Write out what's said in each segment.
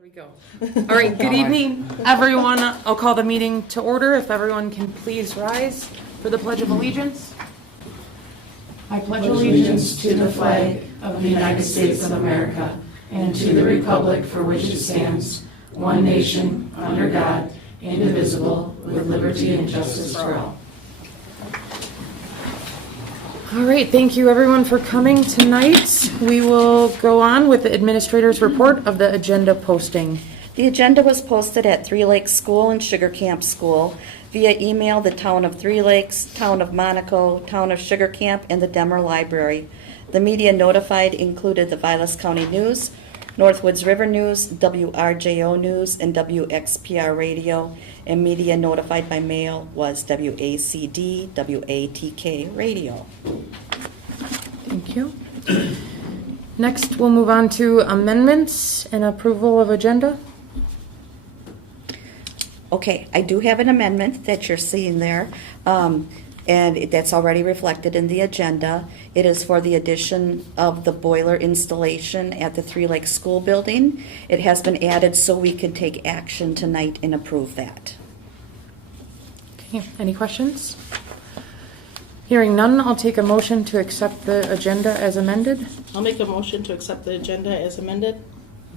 There we go. All right, good evening, everyone. I'll call the meeting to order. If everyone can please rise for the Pledge of Allegiance. I pledge allegiance to the flag of the United States of America and to the republic for which it stands, one nation, under God, indivisible, with liberty and justice for all. All right, thank you everyone for coming tonight. We will go on with the administrator's report of the agenda posting. The agenda was posted at Three Lakes School and Sugar Camp School via email, the Town of Three Lakes, Town of Monaco, Town of Sugar Camp, and the Demer Library. The media notified included the Vilas County News, Northwoods River News, WRJO News, and WXPR Radio, and media notified by mail was WACD, WATK Radio. Thank you. Next, we'll move on to amendments and approval of agenda. Okay, I do have an amendment that you're seeing there, and that's already reflected in the agenda. It is for the addition of the boiler installation at the Three Lakes School building. It has been added so we can take action tonight and approve that. Okay, any questions? Hearing none, I'll take a motion to accept the agenda as amended. I'll make a motion to accept the agenda as amended.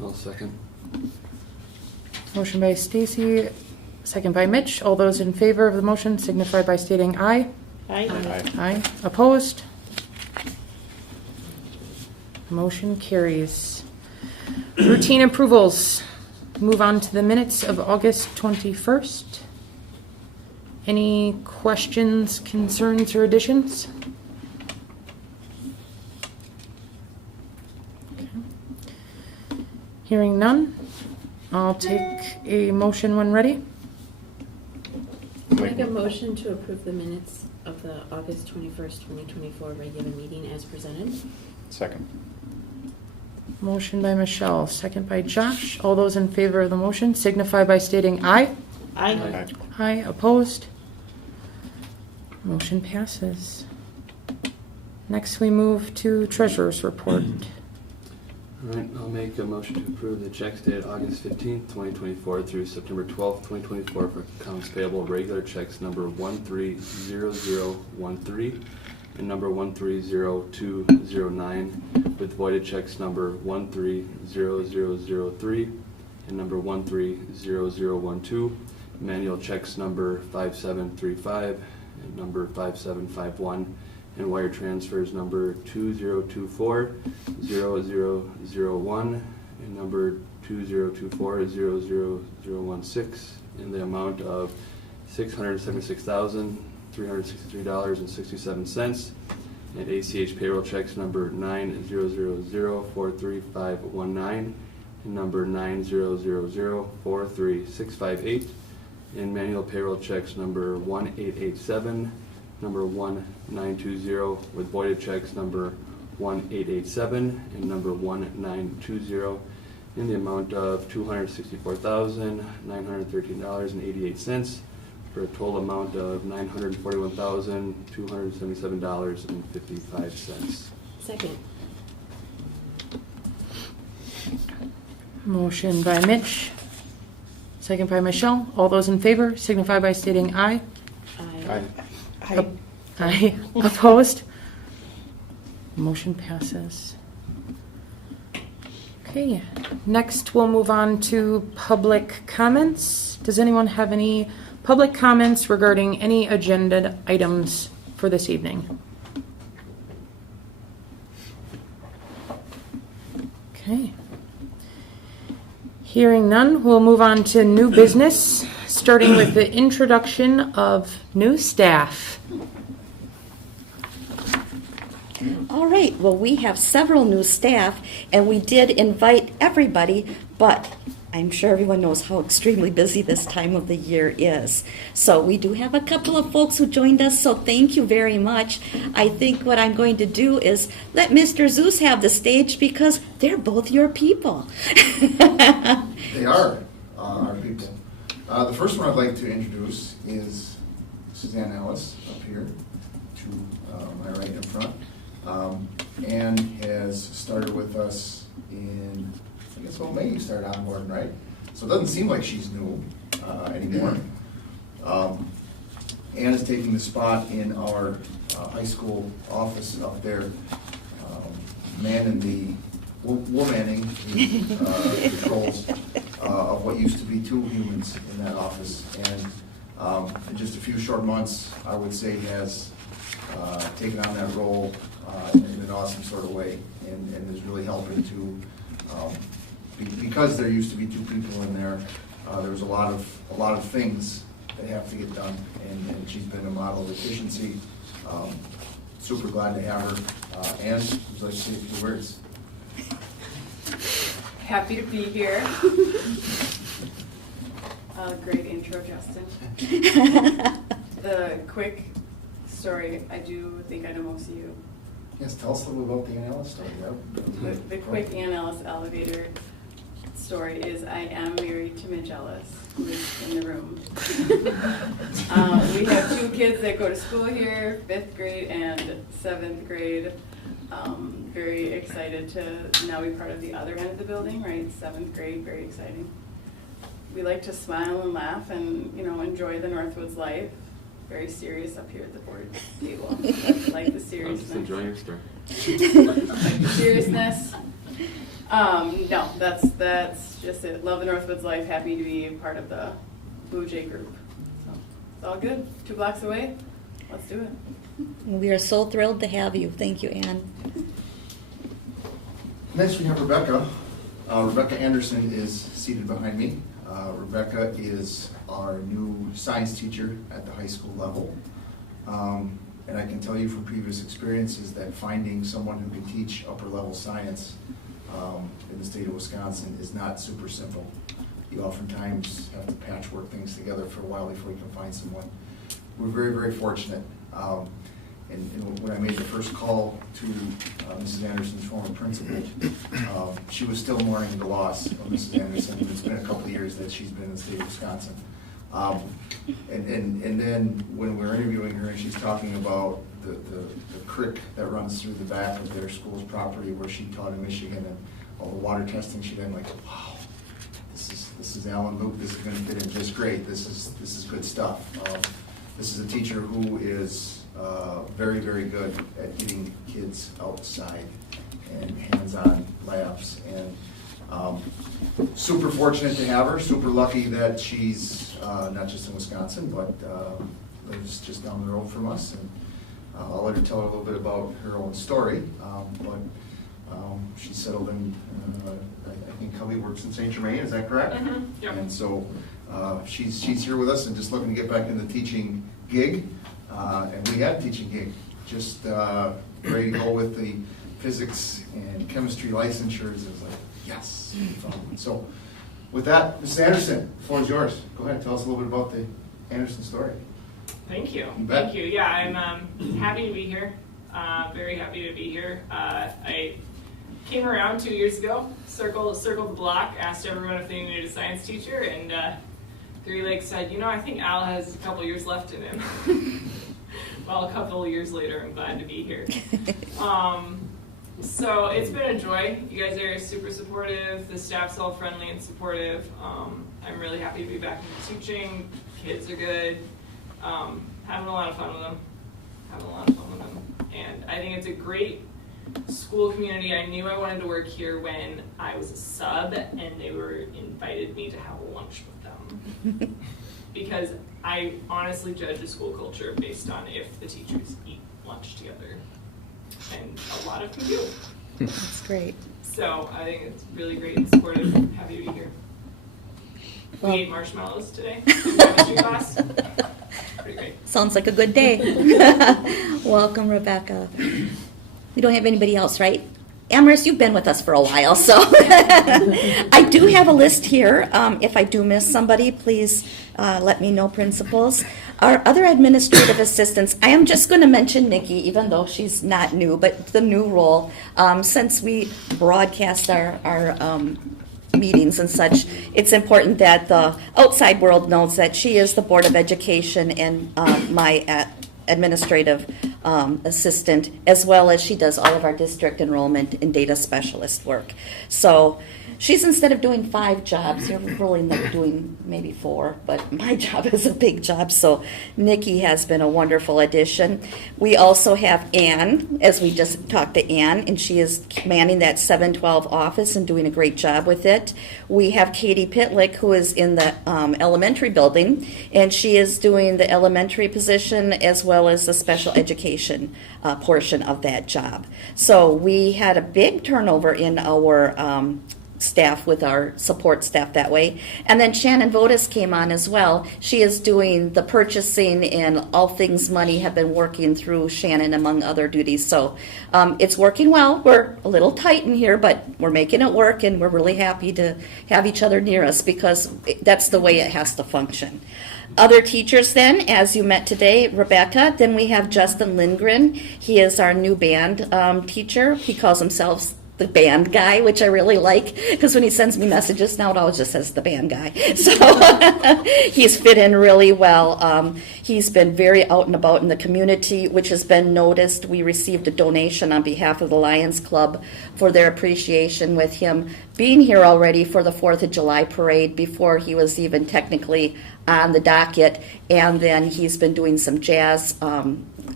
I'll second. Motion by Stacy, second by Mitch. All those in favor of the motion signify by stating aye. Aye. Aye. Opposed? Motion carries. Routine approvals. Move on to the minutes of August 21st. Any questions, concerns, or additions? Okay. Hearing none, I'll take a motion when ready. Make a motion to approve the minutes of the August 21st, 2024 regular meeting as presented. Second. Motion by Michelle, second by Josh. All those in favor of the motion signify by stating aye. Aye. Aye. Opposed? Motion passes. Next, we move to treasurer's report. All right, I'll make a motion to approve the checks dated August 15th, 2024 through September 12th, 2024 for accounts payable regular checks number 130013 and number 130209 with voided checks number 130003 and number 130012, manual checks number 5735 and number 5751, and wire transfers number 2024-0001 and number 2024-00016 in the amount of $676,363.67, and ACH payroll checks number 900043519 and number 900043658, and manual payroll checks number 1887, number 1920, with voided checks number 1887 and number 1920 in the amount of $264,913.88 for a total amount of $941,277.55. Second. Motion by Mitch, second by Michelle. All those in favor signify by stating aye. Aye. Aye. Opposed? Motion passes. Okay, next we'll move on to public comments. Does anyone have any public comments regarding any agenda items for this evening? Okay. Hearing none, we'll move on to new business, starting with the introduction of new staff. All right, well, we have several new staff, and we did invite everybody, but I'm sure everyone knows how extremely busy this time of the year is. So we do have a couple of folks who joined us, so thank you very much. I think what I'm going to do is let Mr. Zeus have the stage because they're both your people. They are our people. The first one I'd like to introduce is Suzanne Ellis up here to my right in front, and has started with us in I guess, well, May you started onboarding, right? So it doesn't seem like she's new anymore. Ann is taking the spot in our high school office up there, manning the, womaning the controls of what used to be 2 humans in that office. And in just a few short months, I would say has taken on that role in an awesome sort of way, and is really helping to, because there used to be 2 people in there, there was a lot of things that have to get done, and she's been a model of efficiency. Super glad to have her. Ann, would you like to say a few words? Happy to be here. Great intro, Justin. The quick story, I do think I know most of you. Yes, tell us a little about the Ann Ellis story. The quick Ann Ellis elevator story is I am married to Mitch Ellis, who is in the room. We have 2 kids that go to school here, 5th grade and 7th grade. Very excited to now be part of the other end of the building, right? 7th grade, very exciting. We like to smile and laugh and, enjoy the Northwoods life. Very serious up here at the board table. Like the I'm just seriousness. enjoying your story. Like the seriousness. No, that's just it. Love the Northwoods life. Happy to be part of the Blue Jay group. So it's all good. 2 blocks away. Let's do it. We are so thrilled to have you. Thank you, Ann. Next, we have Rebecca. Rebecca Anderson is seated behind me. Rebecca is our new science teacher at the high school level. And I can tell you from previous experiences that finding someone who can teach upper level science in the state of Wisconsin is not super simple. You oftentimes have to patchwork things together for a while before you can find someone. We're very, very fortunate. And when I made the first call to Mrs. Anderson's former principal, she was still mourning the loss of Mrs. Anderson. It's been a couple of years that she's been in the state of Wisconsin. And then when we were interviewing her and she's talking about the creek that runs through the back of their school's property where she taught in Michigan and all the water testing she did, I'm like, wow, this is Alan Luke. This is going to fit in just great. This is good stuff. This is a teacher who is very, very good at getting kids outside and hands-on labs, and super fortunate to have her, super lucky that she's not just in Wisconsin, but lives just down the road from us. And I'll let her tell a little bit about her own story, but she's settled in, I think Cubby works in St. Germain, is that correct? Mm-hmm. Yep. And so she's here with us and just looking to get back in the teaching gig. And we had a teaching gig, just ready to go with the physics and chemistry licensures. It was like, yes. So with that, Mrs. Anderson, the floor is yours. Go ahead, tell us a little bit about the Anderson story. Thank you. You bet. Thank you. Yeah, I'm happy to be here. Very happy to be here. I came around 2 years ago, circled the block, asked everyone if they needed a science teacher, and Three Lakes said, I think Al has a couple years left in him. Well, a couple of years later, I'm glad to be here. So it's been a joy. You guys are super supportive. The staff's all friendly and supportive. I'm really happy to be back in teaching. Kids are good. Having a lot of fun with them. And I think it's a great school community. I knew I wanted to work here when I was a sub and they invited me to have a lunch with them. Because I honestly judge a school culture based on if the teachers eat lunch together. And a lot of them do. That's great. So I think it's really great and supportive. Happy to be here. We ate marshmallows today in chemistry class. Pretty great. Sounds like a good day. Welcome, Rebecca. We don't have anybody else, right? Amherst, you've been with us for a while, so I do have a list here. If I do miss somebody, please let me know, principals. Our other administrative assistants, I am just going to mention Nikki, even though she's not new, but the new role. Since we broadcast our meetings and such, it's important that the outside world knows that she is the Board of Education and my administrative assistant, as well as she does all of our district enrollment and data specialist work. So She's instead of doing 5 jobs, you're really like doing maybe 4, but my job is a big job, so Nikki has been a wonderful addition. We also have Ann, as we just talked to Ann, and she is manning that 712 office and doing a great job with it. We have Katie Pitlick, who is in the elementary building, and she is doing the elementary position as well as the special education portion of that job. So we had a big turnover in our staff with our support staff that way. And then Shannon Votis came on as well. She is doing the purchasing and all things money have been working through Shannon among other duties. So it's working well. We're a little tight in here, but we're making it work and we're really happy to have each other near us because that's the way it has to function. Other teachers then, as you met today, Rebecca, then we have Justin Lindgren. He is our new band teacher. He calls himself the band guy, which I really like because when he sends me messages now it always just says the band guy. So he's fit in really well. He's been very out and about in the community, which has been noticed. We received a donation on behalf of the Lions Club for their appreciation with him being here already for the 4th of July parade before he was even technically on the docket. And then he's been doing some jazz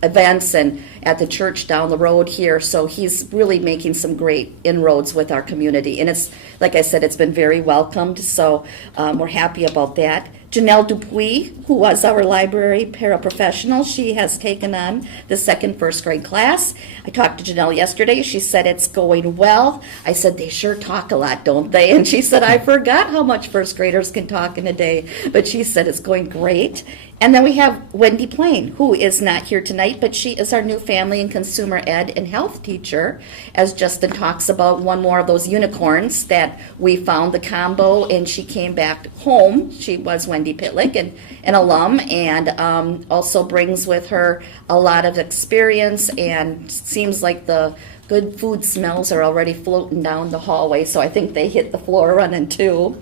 events and at the church down the road here. So he's really making some great inroads with our community. And it's, like I said, it's been very welcomed. So we're happy about that. Janelle Dupuis, who was our library paraprofessional, she has taken on the second first grade class. I talked to Janelle yesterday. She said it's going well. I said, they sure talk a lot, don't they? And she said, I forgot how much first graders can talk in a day. But she said it's going great. And then we have Wendy Plain, who is not here tonight, but she is our new family and consumer ed and health teacher. As Justin talks about, one more of those unicorns that we found the combo, and she came back home. She was Wendy Pitlick, an alum, and also brings with her a lot of experience, and seems like the good food smells are already floating down the hallway, so I think they hit the floor running too.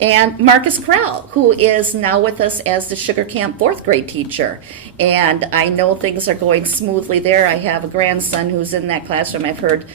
And Marcus Krell, who is now with us as the Sugar Camp 4th grade teacher. And I know things are going smoothly there. I have a grandson who's in that classroom. I've heard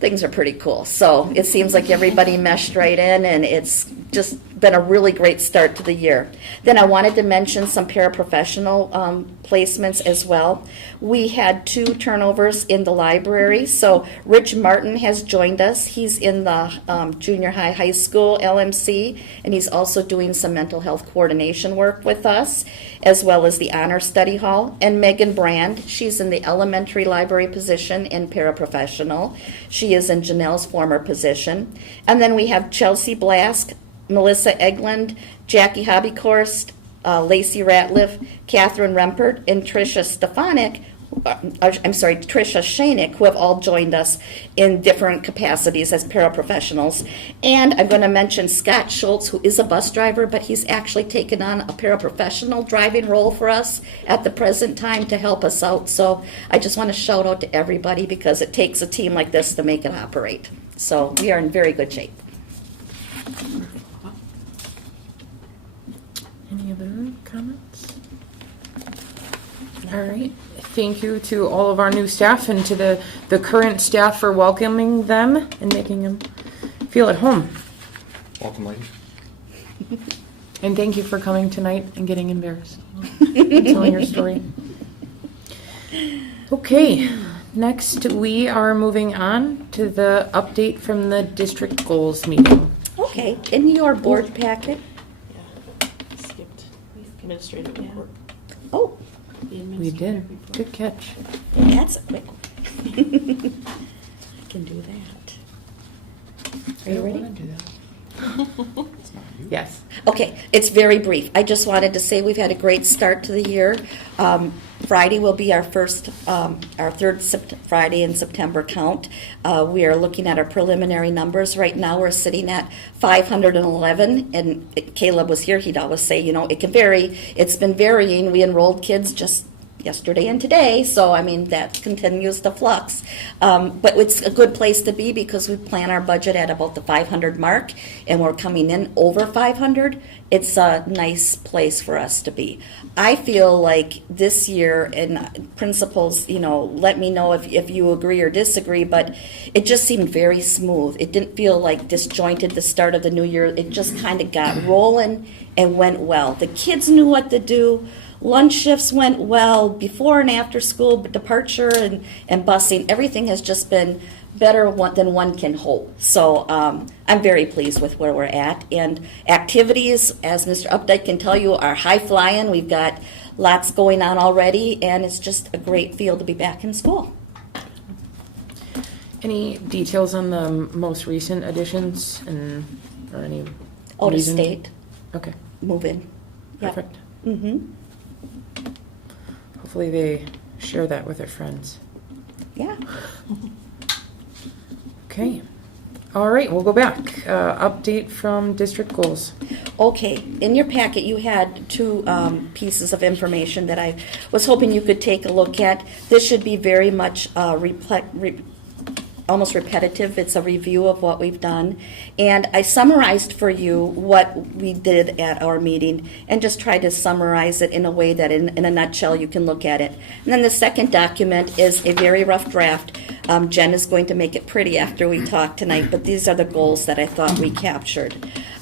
things are pretty cool. So it seems like everybody meshed right in, and it's just been a really great start to the year. Then I wanted to mention some paraprofessional placements as well. We had 2 turnovers in the library. So Rich Martin has joined us. He's in the junior high school LMC, and he's also doing some mental health coordination work with us, as well as the honor study hall. And Megan Brand, she's in the elementary library position in paraprofessional. She is in Janelle's former position. And then we have Chelsea Blask, Melissa Egland, Jackie Hobbycorst, Lacey Ratliff, Catherine Rempert, and Tricia Stefanik, Tricia Shanick, who have all joined us in different capacities as paraprofessionals. And I'm going to mention Scott Schultz, who is a bus driver, but he's actually taken on a paraprofessional driving role for us at the present time to help us out. So I just want to shout out to everybody because it takes a team like this to make it operate. So we are in very good shape. Any other comments? All right. Thank you to all of our new staff and to the current staff for welcoming them and making them feel at home. Welcome, ladies. And thank you for coming tonight and getting embarrassed and telling your story. Okay, next we are moving on to the update from the district goals meeting. Okay, in your board packet. Yeah, skipped administrative report. Oh, The We administrative did. report. Good catch. that's a quick one. I can do that. Are you ready? Yes. Okay, it's very brief. I just wanted to say we've had a great start to the year. Friday will be our third Friday in September count. We are looking at our preliminary numbers. Right now, we're sitting at 511, and Caleb was here. He'd always say, it can vary. It's been varying. We enrolled kids just yesterday and today, so I mean, that continues to flux. But it's a good place to be because we plan our budget at about the 500 mark, and we're coming in over 500. It's a nice place for us to be. I feel like this year, and principals, let me know if you agree or disagree, but it just seemed very smooth. It didn't feel like disjointed the start of the new year. It just kind of got rolling and went well. The kids knew what to do. Lunch shifts went well, before and after school departure and busing. Everything has just been better than one can hope. So I'm very pleased with where we're at. And activities, as Mr. Updike can tell you, are high flying. We've got lots going on already, and it's just a great feel to be back in school. Any details on the most recent additions or any Out of reason? state, Okay, move in. Yep. perfect. Mm-hmm. Hopefully they share that with their friends. Yeah. Okay. All right, we'll go back. Update from district goals. Okay, in your packet you had two pieces of information that I was hoping you could take a look at. This should be very much almost repetitive. It's a review of what we've done. And I summarized for you what we did at our meeting and just tried to summarize it in a way that in a nutshell you can look at it. And then the second document is a very rough draft. Jen is going to make it pretty after we talk tonight, but these are the goals that I thought we captured.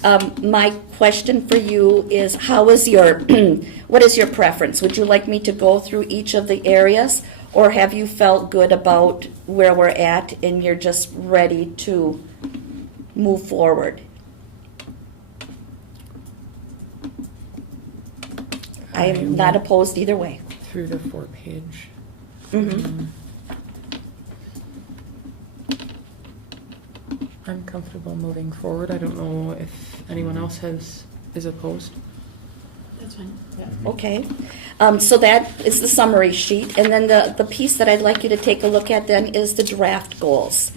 My question for you is, what is your preference? Would you like me to go through each of the areas, or have you felt good about where we're at and you're just ready to move forward? I am not opposed either way. Through the 4-page. Mhm. I'm comfortable moving forward. I don't know if anyone else is opposed. That's fine. Okay, so that is the summary sheet, and then the piece that I'd like you to take a look at then is the draft goals.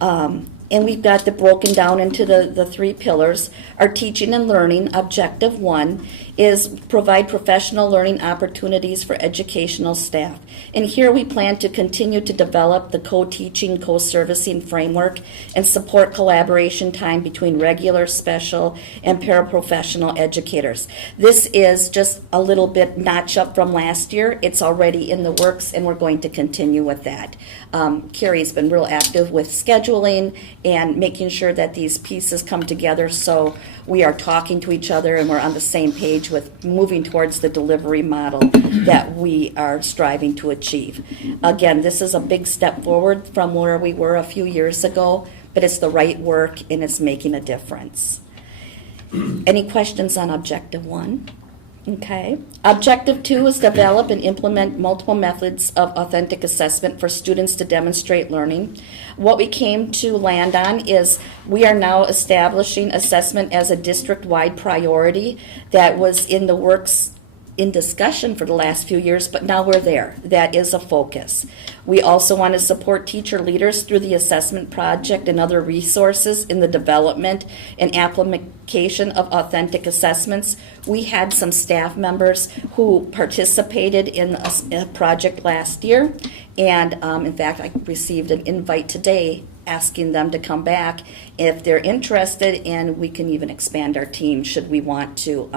And we've got the broken down into the three pillars. Our teaching and learning, objective 1, is provide professional learning opportunities for educational staff. And here we plan to continue to develop the co-teaching, co-servicing framework and support collaboration time between regular, special, and paraprofessional educators. This is just a little bit notch up from last year. It's already in the works, and we're going to continue with that. Carrie's been real active with scheduling and making sure that these pieces come together so we are talking to each other and we're on the same page with moving towards the delivery model that we are striving to achieve. Again, this is a big step forward from where we were a few years ago, but it's the right work and it's making a difference. Any questions on objective 1? Okay. Objective 2 is develop and implement multiple methods of authentic assessment for students to demonstrate learning. What we came to land on is we are now establishing assessment as a district-wide priority that was in the works in discussion for the last few years, but now we're there. That is a focus. We also want to support teacher leaders through the assessment project and other resources in the development and application of authentic assessments. We had some staff members who participated in a project last year, and in fact, I received an invite today asking them to come back if they're interested, and we can even expand our team should we want to.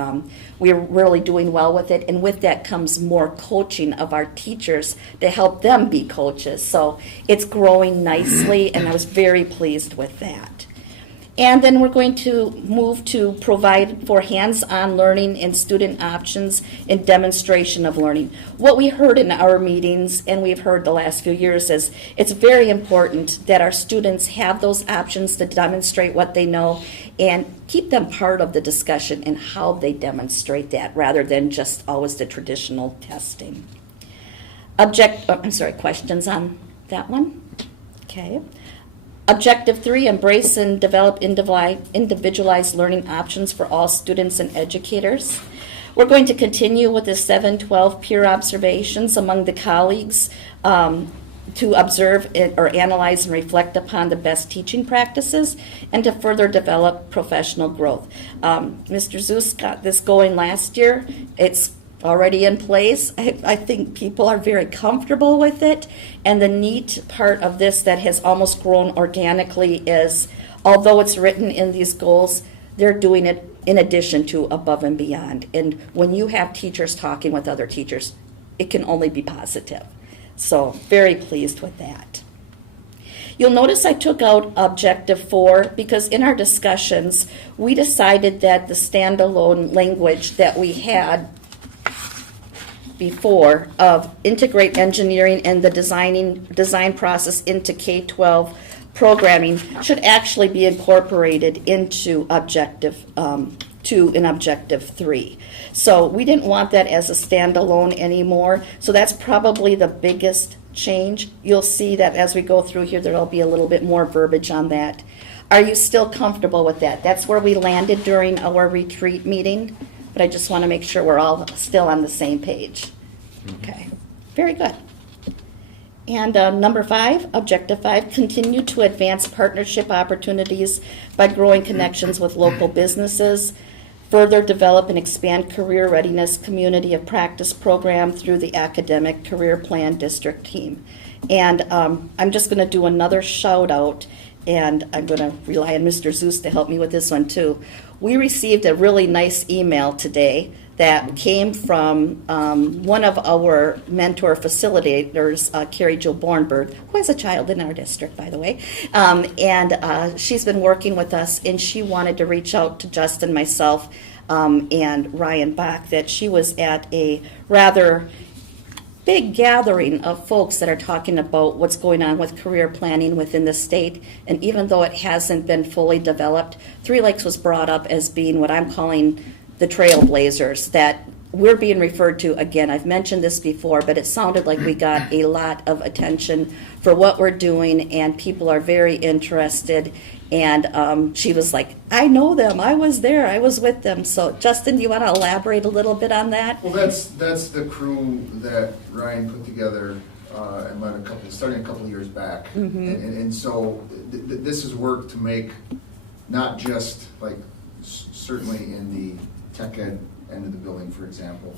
We're really doing well with it, and with that comes more coaching of our teachers to help them be coaches. So it's growing nicely, and I was very pleased with that. And then we're going to move to provide for hands-on learning and student options and demonstration of learning. What we heard in our meetings, and we've heard the last few years, is it's very important that our students have those options to demonstrate what they know and keep them part of the discussion and how they demonstrate that rather than just always the traditional testing. Questions on that one? Okay. Objective 3, embrace and develop individualized learning options for all students and educators. We're going to continue with the 7-12 peer observations among the colleagues to observe or analyze and reflect upon the best teaching practices and to further develop professional growth. Mr. Zeus got this going last year. It's already in place. I think people are very comfortable with it. And the neat part of this that has almost grown organically is, although it's written in these goals, they're doing it in addition to above and beyond. And when you have teachers talking with other teachers, it can only be positive. So very pleased with that. You'll notice I took out Objective 4 because in our discussions, we decided that the standalone language that we had before of integrate engineering and the design process into K-12 programming should actually be incorporated into Objective 2 and Objective 3. So we didn't want that as a standalone anymore. So that's probably the biggest change. You'll see that as we go through here, there'll be a little bit more verbiage on that. Are you still comfortable with that? That's where we landed during our retreat meeting, but I just want to make sure we're all still on the same page. Okay, very good. And number 5, Objective 5, continue to advance partnership opportunities by growing connections with local businesses. Further develop and expand career readiness community of practice program through the academic career plan district team. And I'm just going to do another shout out, and I'm going to rely on Mr. Zeus to help me with this one too. We received a really nice email today that came from one of our mentor facilitators, Carrie Jo Bornberg, who has a child in our district, by the way. And she's been working with us, and she wanted to reach out to Justin, myself, and Ryan Bach, that she was at a rather big gathering of folks that are talking about what's going on with career planning within the state. And even though it hasn't been fully developed, Three Lakes was brought up as being what I'm calling the trailblazers, that we're being referred to. Again, I've mentioned this before, but it sounded like we got a lot of attention for what we're doing, and people are very interested. And she was like, I know them, I was there, I was with them. So Justin, do you want to elaborate a little bit on that? Well, that's the crew that Ryan put together and led starting a couple of years back. And so this is work to make not just like certainly in the tech ed end of the building, for example,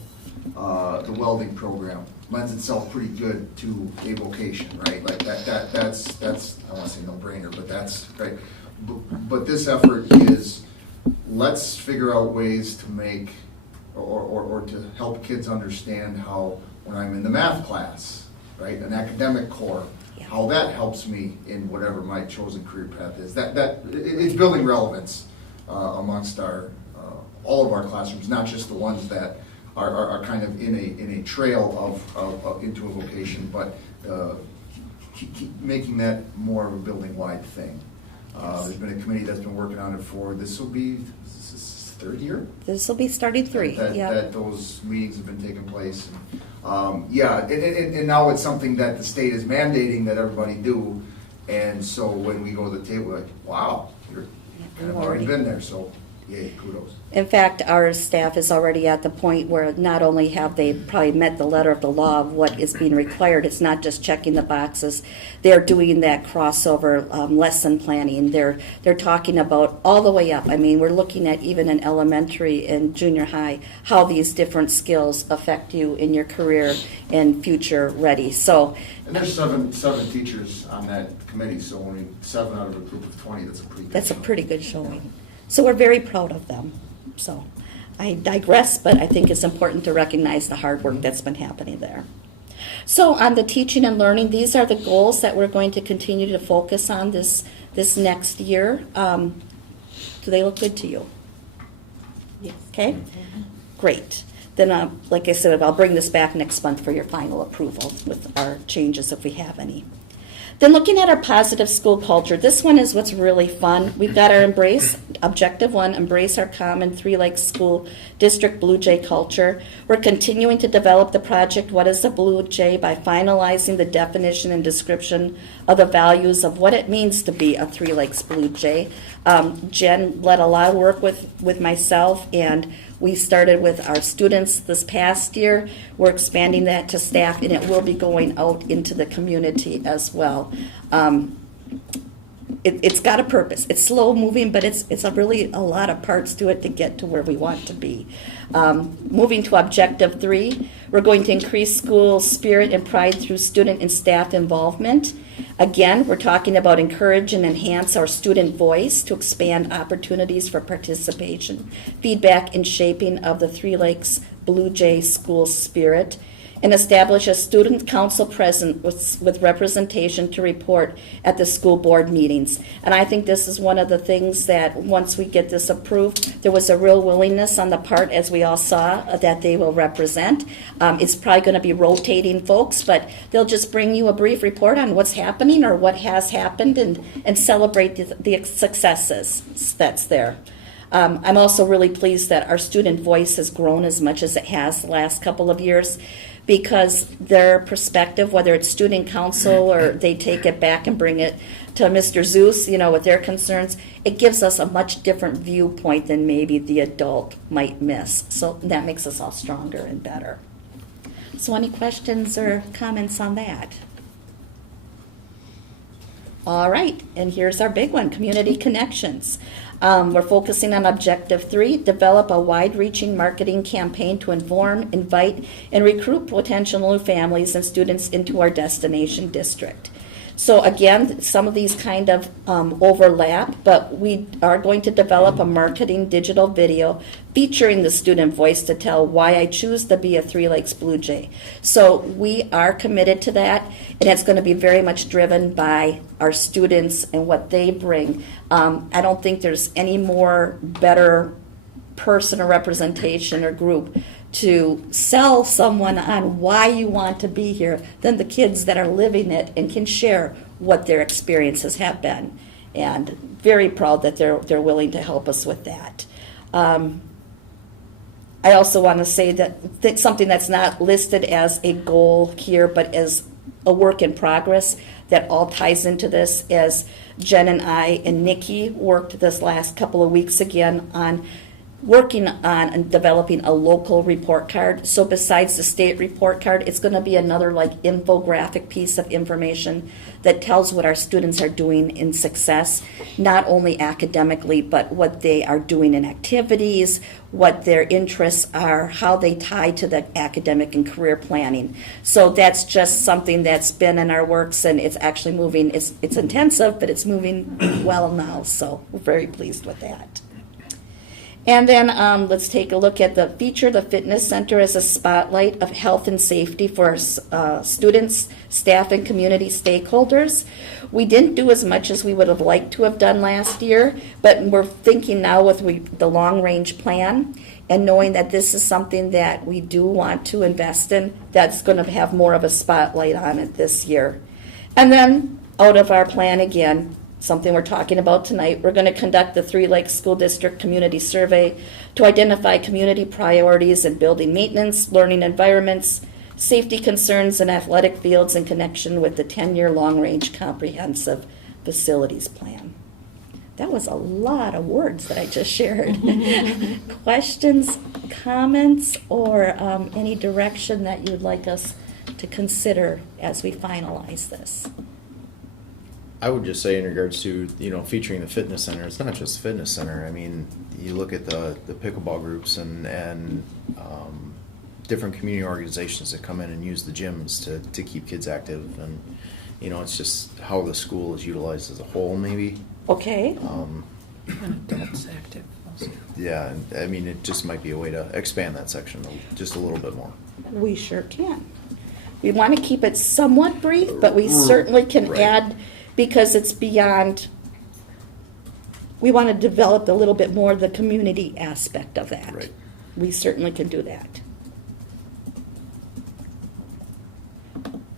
the welding program lends itself pretty good to a vocation, right? Like that's I don't want to say no brainer, but that's right. But this effort is, let's figure out ways to make or to help kids understand how, when I'm in the math class, right, an academic core, how that helps me in whatever my chosen career path is. It's building relevance amongst our all of our classrooms, not just the ones that are kind of in a trail of into a vocation, but keep making that more of a building-wide thing. There's been a committee that's been working on it for, this will be third year? This will be starting 3, that those meetings have been taking place. And, and now it's something that the state is mandating that everybody do. And so when we go to the table, we're like, wow, you're kind of already been there, so yay, kudos. In fact, our staff is already at the point where not only have they probably met the letter of the law of what is being required, it's not just checking the boxes. They're doing that crossover lesson planning. They're talking about all the way up. I mean, we're looking at even in elementary and junior high, how these different skills affect you in your career and future ready. So, and there's seven teachers on that committee, so only 7 out of a group of 20, that's a pretty good showing. So we're very proud of them. So I digress, but I think it's important to recognize the hard work that's been happening there. So on the teaching and learning, these are the goals that we're going to continue to focus on this next year. Do they look good to you? Yes. Okay, great. Then, like I said, I'll bring this back next month for your final approval with our changes if we have any. Then looking at our positive school culture, this one is what's really fun. We've got our embrace, Objective 1, embrace our common Three Lakes School District Blue Jay culture. We're continuing to develop the project, What is a Blue Jay, by finalizing the definition and description of the values of what it means to be a Three Lakes Blue Jay. Jen led a lot of work with myself, and we started with our students this past year. We're expanding that to staff, and it will be going out into the community as well. it's got a purpose. It's slow moving, but it's a lot of parts to it to get to where we want to be. Moving to objective 3, we're going to increase school spirit and pride through student and staff involvement. Again, we're talking about encourage and enhance our student voice to expand opportunities for participation, feedback, and shaping of the Three Lakes Blue Jay school spirit, and establish a student council present with representation to report at the school board meetings. And I think this is one of the things that once we get this approved, there was a real willingness on the part, as we all saw, that they will represent. It's probably going to be rotating folks, but they'll just bring you a brief report on what's happening or what has happened and celebrate the successes that's there. I'm also really pleased that our student voice has grown as much as it has the last couple of years, because their perspective, whether it's student council or they take it back and bring it to Mr. Zeus, with their concerns, it gives us a much different viewpoint than maybe the adult might miss. So that makes us all stronger and better. So any questions or comments on that? All right, and here's our big one, community connections. We're focusing on objective 3, develop a wide-reaching marketing campaign to inform, invite, and recruit potential new families and students into our destination district. So again, some of these kind of overlap, but we are going to develop a marketing digital video featuring the student voice to tell why I choose to be a Three Lakes Blue Jay. So we are committed to that, and it's going to be very much driven by our students and what they bring. I don't think there's any more better person or representation or group to sell someone on why you want to be here than the kids that are living it and can share what their experiences have been. And very proud that they're willing to help us with that. I also want to say that something that's not listed as a goal here, but as a work in progress that all ties into this, as Jen and I and Nikki worked this last couple of weeks again on working on and developing a local report card. So besides the state report card, it's going to be another infographic piece of information that tells what our students are doing in success, not only academically, but what they are doing in activities, what their interests are, how they tie to the academic and career planning. So that's just something that's been in our works, and it's actually moving. It's intensive, but it's moving well now. So we're very pleased with that. And then let's take a look at the feature, the fitness center as a spotlight of health and safety for students, staff, and community stakeholders. We didn't do as much as we would have liked to have done last year, but we're thinking now with the long-range plan and knowing that this is something that we do want to invest in, that's going to have more of a spotlight on it this year. And then out of our plan again, something we're talking about tonight, we're going to conduct the Three Lakes School District Community Survey to identify community priorities in building maintenance, learning environments, safety concerns, and athletic fields in connection with the 10-year long-range comprehensive facilities plan. That was a lot of words that I just shared. Questions, comments, or any direction that you'd like us to consider as we finalize this? I would just say in regards to, featuring the fitness center, it's not just fitness center. I mean, you look at the pickleball groups and different community organizations that come in and use the gyms to keep kids active. And, it's just how the school is utilized as a whole, maybe. Okay. Adults active also. Yeah, and, I mean, it just might be a way to expand that section just a little bit more. We sure can. We want to keep it somewhat brief, but we certainly can add, because it's beyond, we want to develop a little bit more the community aspect of that. Right. We certainly can do that.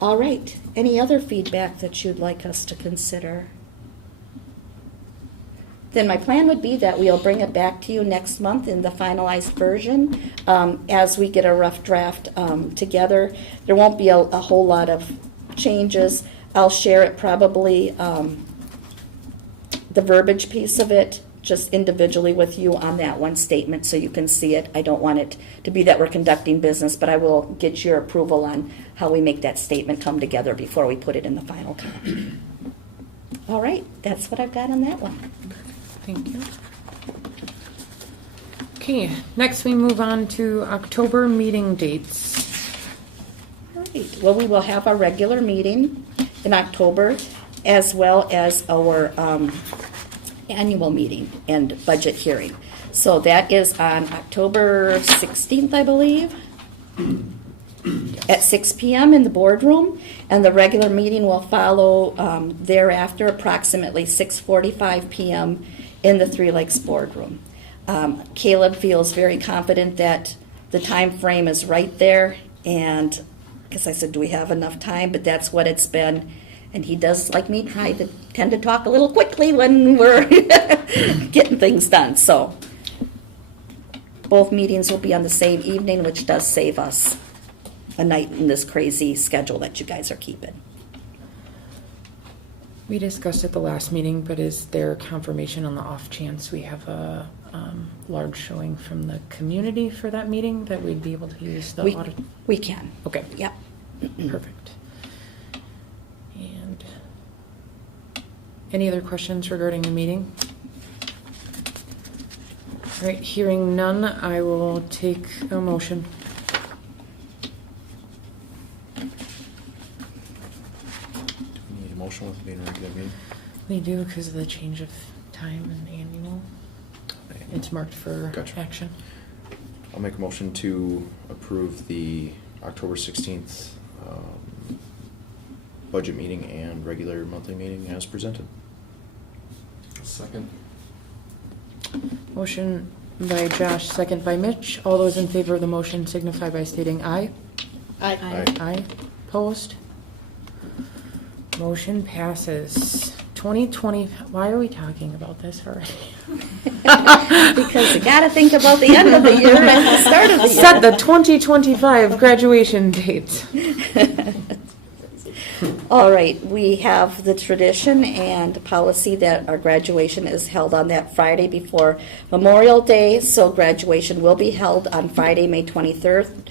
All right. Any other feedback that you'd like us to consider? Then my plan would be that we'll bring it back to you next month in the finalized version as we get a rough draft together. There won't be a whole lot of changes. I'll share it probably, the verbiage piece of it, just individually with you on that one statement so you can see it. I don't want it to be that we're conducting business, but I will get your approval on how we make that statement come together before we put it in the final copy. All right, that's what I've got on that one. Thank you. Okay, next we move on to October meeting dates. All right, well, we will have our regular meeting in October, as well as our annual meeting and budget hearing. So that is on October 16th, I believe, at 6 p.m. in the boardroom, and the regular meeting will follow thereafter, approximately 6:45 p.m. in the Three Lakes boardroom. Caleb feels very confident that the time frame is right there, and because I said, do we have enough time? But that's what it's been. And he does, like me, tend to talk a little quickly when we're getting things done. So both meetings will be on the same evening, which does save us a night in this crazy schedule that you guys are keeping. We discussed at the last meeting, but is there confirmation on the off chance we have a large showing from the community for that meeting that we'd be able to use the audit? We can. Okay. Yep. Perfect. And any other questions regarding the meeting? All right, hearing none, I will take a motion. Need a motion with it being a regular meeting? We do because of the change of time and annual. It's marked for Gotcha. action. I'll make a motion to approve the October 16th budget meeting and regular monthly meeting as presented. Second. Motion by Josh, second by Mitch. All those in favor of the motion signify by stating aye. Aye. Aye. Opposed? Motion passes. 2020, why are we talking about this already? Because you got to think about the end of the year and the start of the year. Set the 2025 graduation date. All right, we have the tradition and policy that our graduation is held on that Friday before Memorial Day. So graduation will be held on Friday, May 23rd,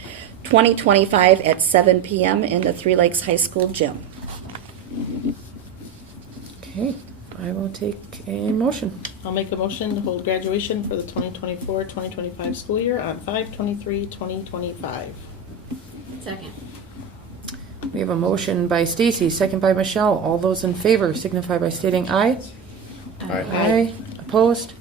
2025 at 7 p.m. in the Three Lakes High School gym. Okay, I will take a motion. I'll make a motion to hold graduation for the 2024-2025 school year on 5/23/2025. Second. We have a motion by Stacy, second by Michelle. All those in favor signify by stating aye. Aye. Aye. Opposed?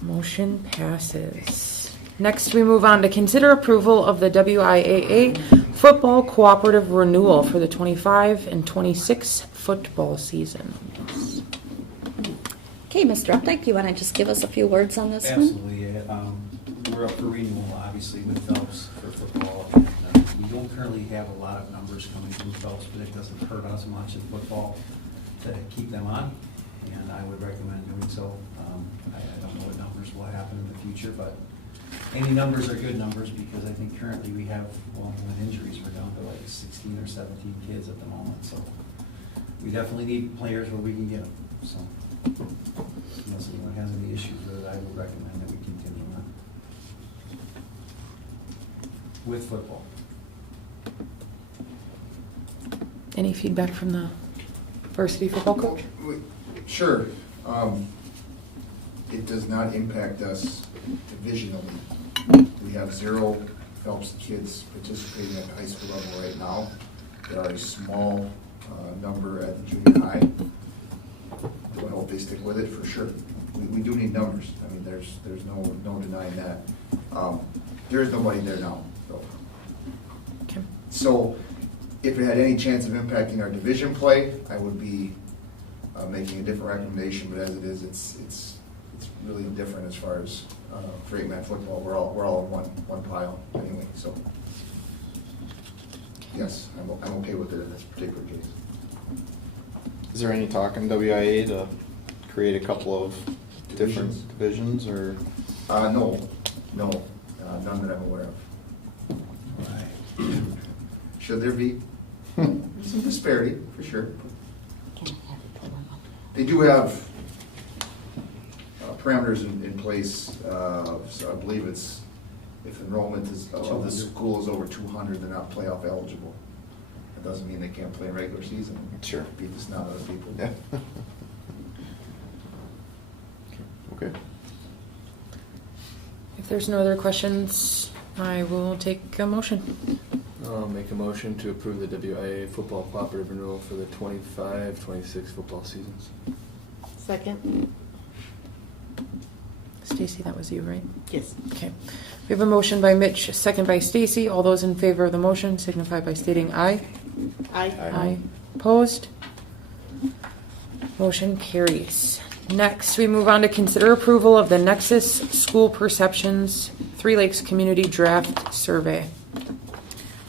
Motion passes. Next, we move on to consider approval of the WIAA football cooperative renewal for the 25 and 26 football seasons. Okay, Mr. Updike, you want to just give us a few words on this one? Absolutely. We're up for renewal, obviously, with Phelps for football. And, we don't currently have a lot of numbers coming from Phelps, but it doesn't hurt us much in football to keep them on, and I would recommend doing so. I don't know what numbers will happen in the future, but any numbers are good numbers because I think currently we have, well, with injuries, we're down to like 16 or 17 kids at the moment, so we definitely need players where we can get them. So unless anyone has any issues with it, I would recommend that we continue on with football. Any feedback from the varsity football coach? Sure. It does not impact us divisionally. We have 0 Phelps kids participating at the high school level right now. There are a small number at the junior high. Do I hope they stick with it? For sure. We do need numbers. I mean, there's no denying that. There is nobody there now, though. Okay. So if it had any chance of impacting our division play, I would be making a different recommendation, but as it is, it's really different as far as for 8-man football. We're all in one pile anyway, so yes, I'm okay with it in this particular case. Is there any talk in WIA to create a couple of different divisions, or? No, none that I'm aware of. Should there be? Some disparity, for sure. They do have parameters in place, so I believe it's, if enrollment of the school is over 200, they're not playoff eligible. It doesn't mean they can't play in regular season. Sure. Beat the snot out of people. Yeah. Okay. If there's no other questions, I will take a motion. I'll make a motion to approve the WIA football cooperative renewal for the 25-26 football seasons. Second? Stacy, that was you, right? Yes. Okay. We have a motion by Mitch, a second by Stacy. All those in favor of the motion signify by stating aye. Aye. Aye. Opposed? Motion carries. Next, we move on to consider approval of the Nexus School Perceptions Three Lakes Community Draft Survey.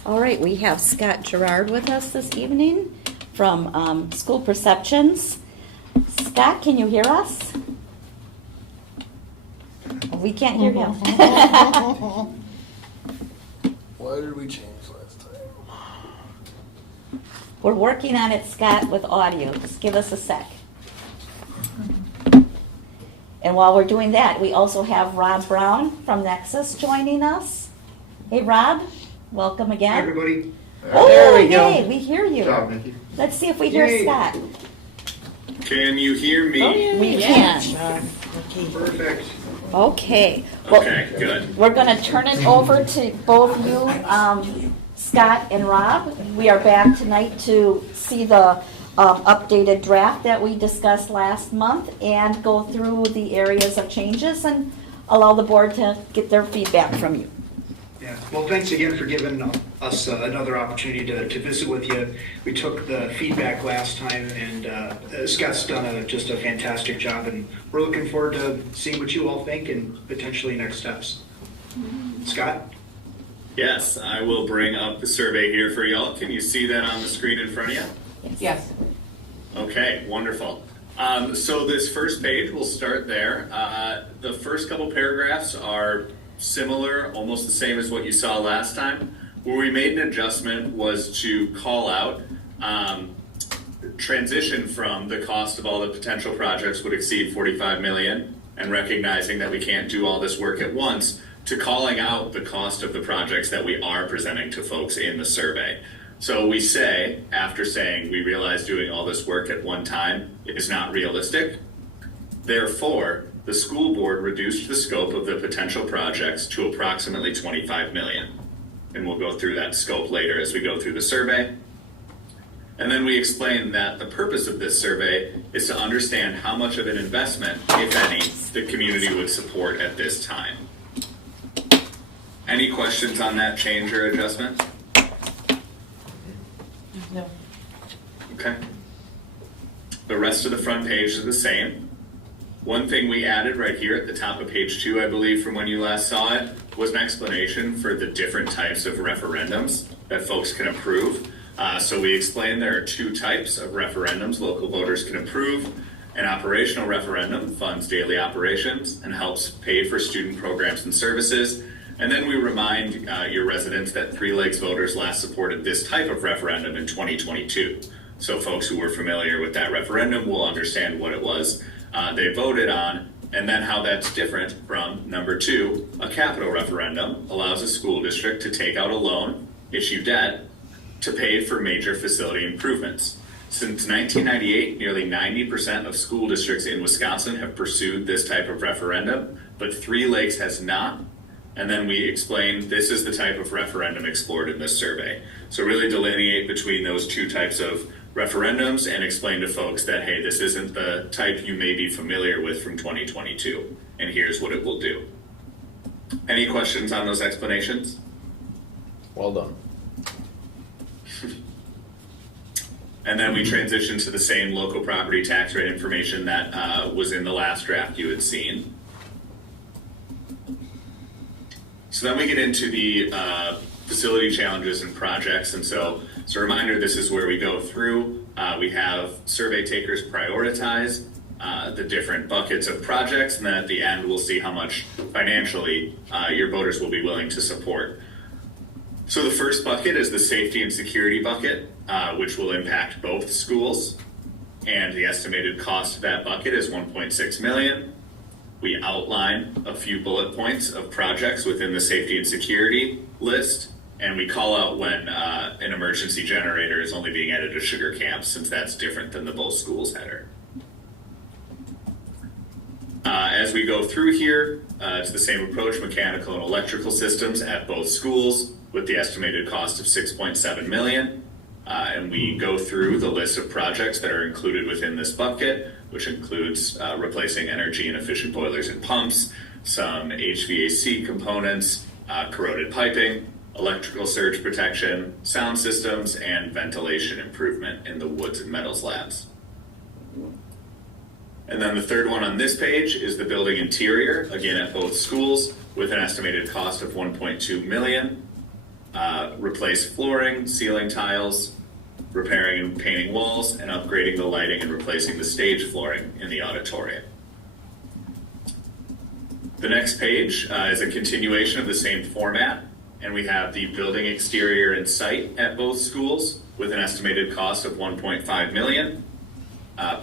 All right, we have Scott Gerard with us this evening from School Perceptions. Scott, can you hear us? We can't hear him. Why did we change last time? We're working on it, Scott, with audio. Just give us a sec. And while we're doing that, we also have Rob Brown from Nexus joining us. Hey, Rob, welcome again. Hi, everybody. Oh, There we go. yay, we hear you. Good job, Nikki. Let's see if we hear Yay. Scott. Can you hear me? We can. Perfect. Okay. Well, Okay, good. we're going to turn it over to both you, Scott and Rob. We are back tonight to see the updated draft that we discussed last month and go through the areas of changes and allow the board to get their feedback from you. Yeah. Well, thanks again for giving us another opportunity to visit with you. We took the feedback last time, and Scott's done just a fantastic job, and we're looking forward to seeing what you all think and potentially next steps. Scott? Yes, I will bring up the survey here for y'all. Can you see that on the screen in front of you? Yes. Okay, wonderful. So this first page, we'll start there. The first couple paragraphs are similar, almost the same as what you saw last time. Where we made an adjustment was to call out transition from the cost of all the potential projects would exceed 45 million, and recognizing that we can't do all this work at once, to calling out the cost of the projects that we are presenting to folks in the survey. So we say, after saying we realize doing all this work at one time is not realistic, therefore, the school board reduced the scope of the potential projects to approximately 25 million. And we'll go through that scope later as we go through the survey. And then we explain that the purpose of this survey is to understand how much of an investment, if any, the community would support at this time. Any questions on that change or adjustment? No. Okay. The rest of the front page is the same. One thing we added right here at the top of page 2, I believe, from when you last saw it, was an explanation for the different types of referendums that folks can approve. So we explained there are 2 types of referendums local voters can approve. An operational referendum funds daily operations and helps pay for student programs and services. And then we remind your residents that Three Lakes voters last supported this type of referendum in 2022. So folks who were familiar with that referendum will understand what it was they voted on, and then how that's different from number 2, a capital referendum allows a school district to take out a loan, issue debt, to pay for major facility improvements. Since 1998, nearly 90% of school districts in Wisconsin have pursued this type of referendum, but Three Lakes has not. And then we explain this is the type of referendum explored in this survey. So really delineate between those 2 types of referendums and explain to folks that, hey, this isn't the type you may be familiar with from 2022, and here's what it will do. Any questions on those explanations? Well done. And then we transition to the same local property tax rate information that was in the last draft you had seen. So then we get into the facility challenges and projects. And so as a reminder, this is where we go through. We have survey takers prioritize the different buckets of projects. And then at the end, we'll see how much financially your voters will be willing to support. So the first bucket is the safety and security bucket, which will impact both schools. And the estimated cost of that bucket is 1.6 million. We outline a few bullet points of projects within the safety and security list, And we call out when an emergency generator is only being added to Sugar Camp, since that's different than the both schools header. As we go through here, it's the same approach, mechanical and electrical systems at both schools with the estimated cost of $6.7 million. And we go through the list of projects that are included within this bucket, which includes replacing energy and efficient boilers and pumps, some HVAC components, corroded piping, electrical surge protection, sound systems, and ventilation improvement in the woods and metals labs. And then the third one on this page is the building interior, again at both schools, with an estimated cost of $1.2 million. Replace flooring, ceiling tiles, repairing and painting walls, and upgrading the lighting and replacing the stage flooring in the auditorium. The next page is a continuation of the same format, and we have the building exterior and site at both schools with an estimated cost of $1.5 million.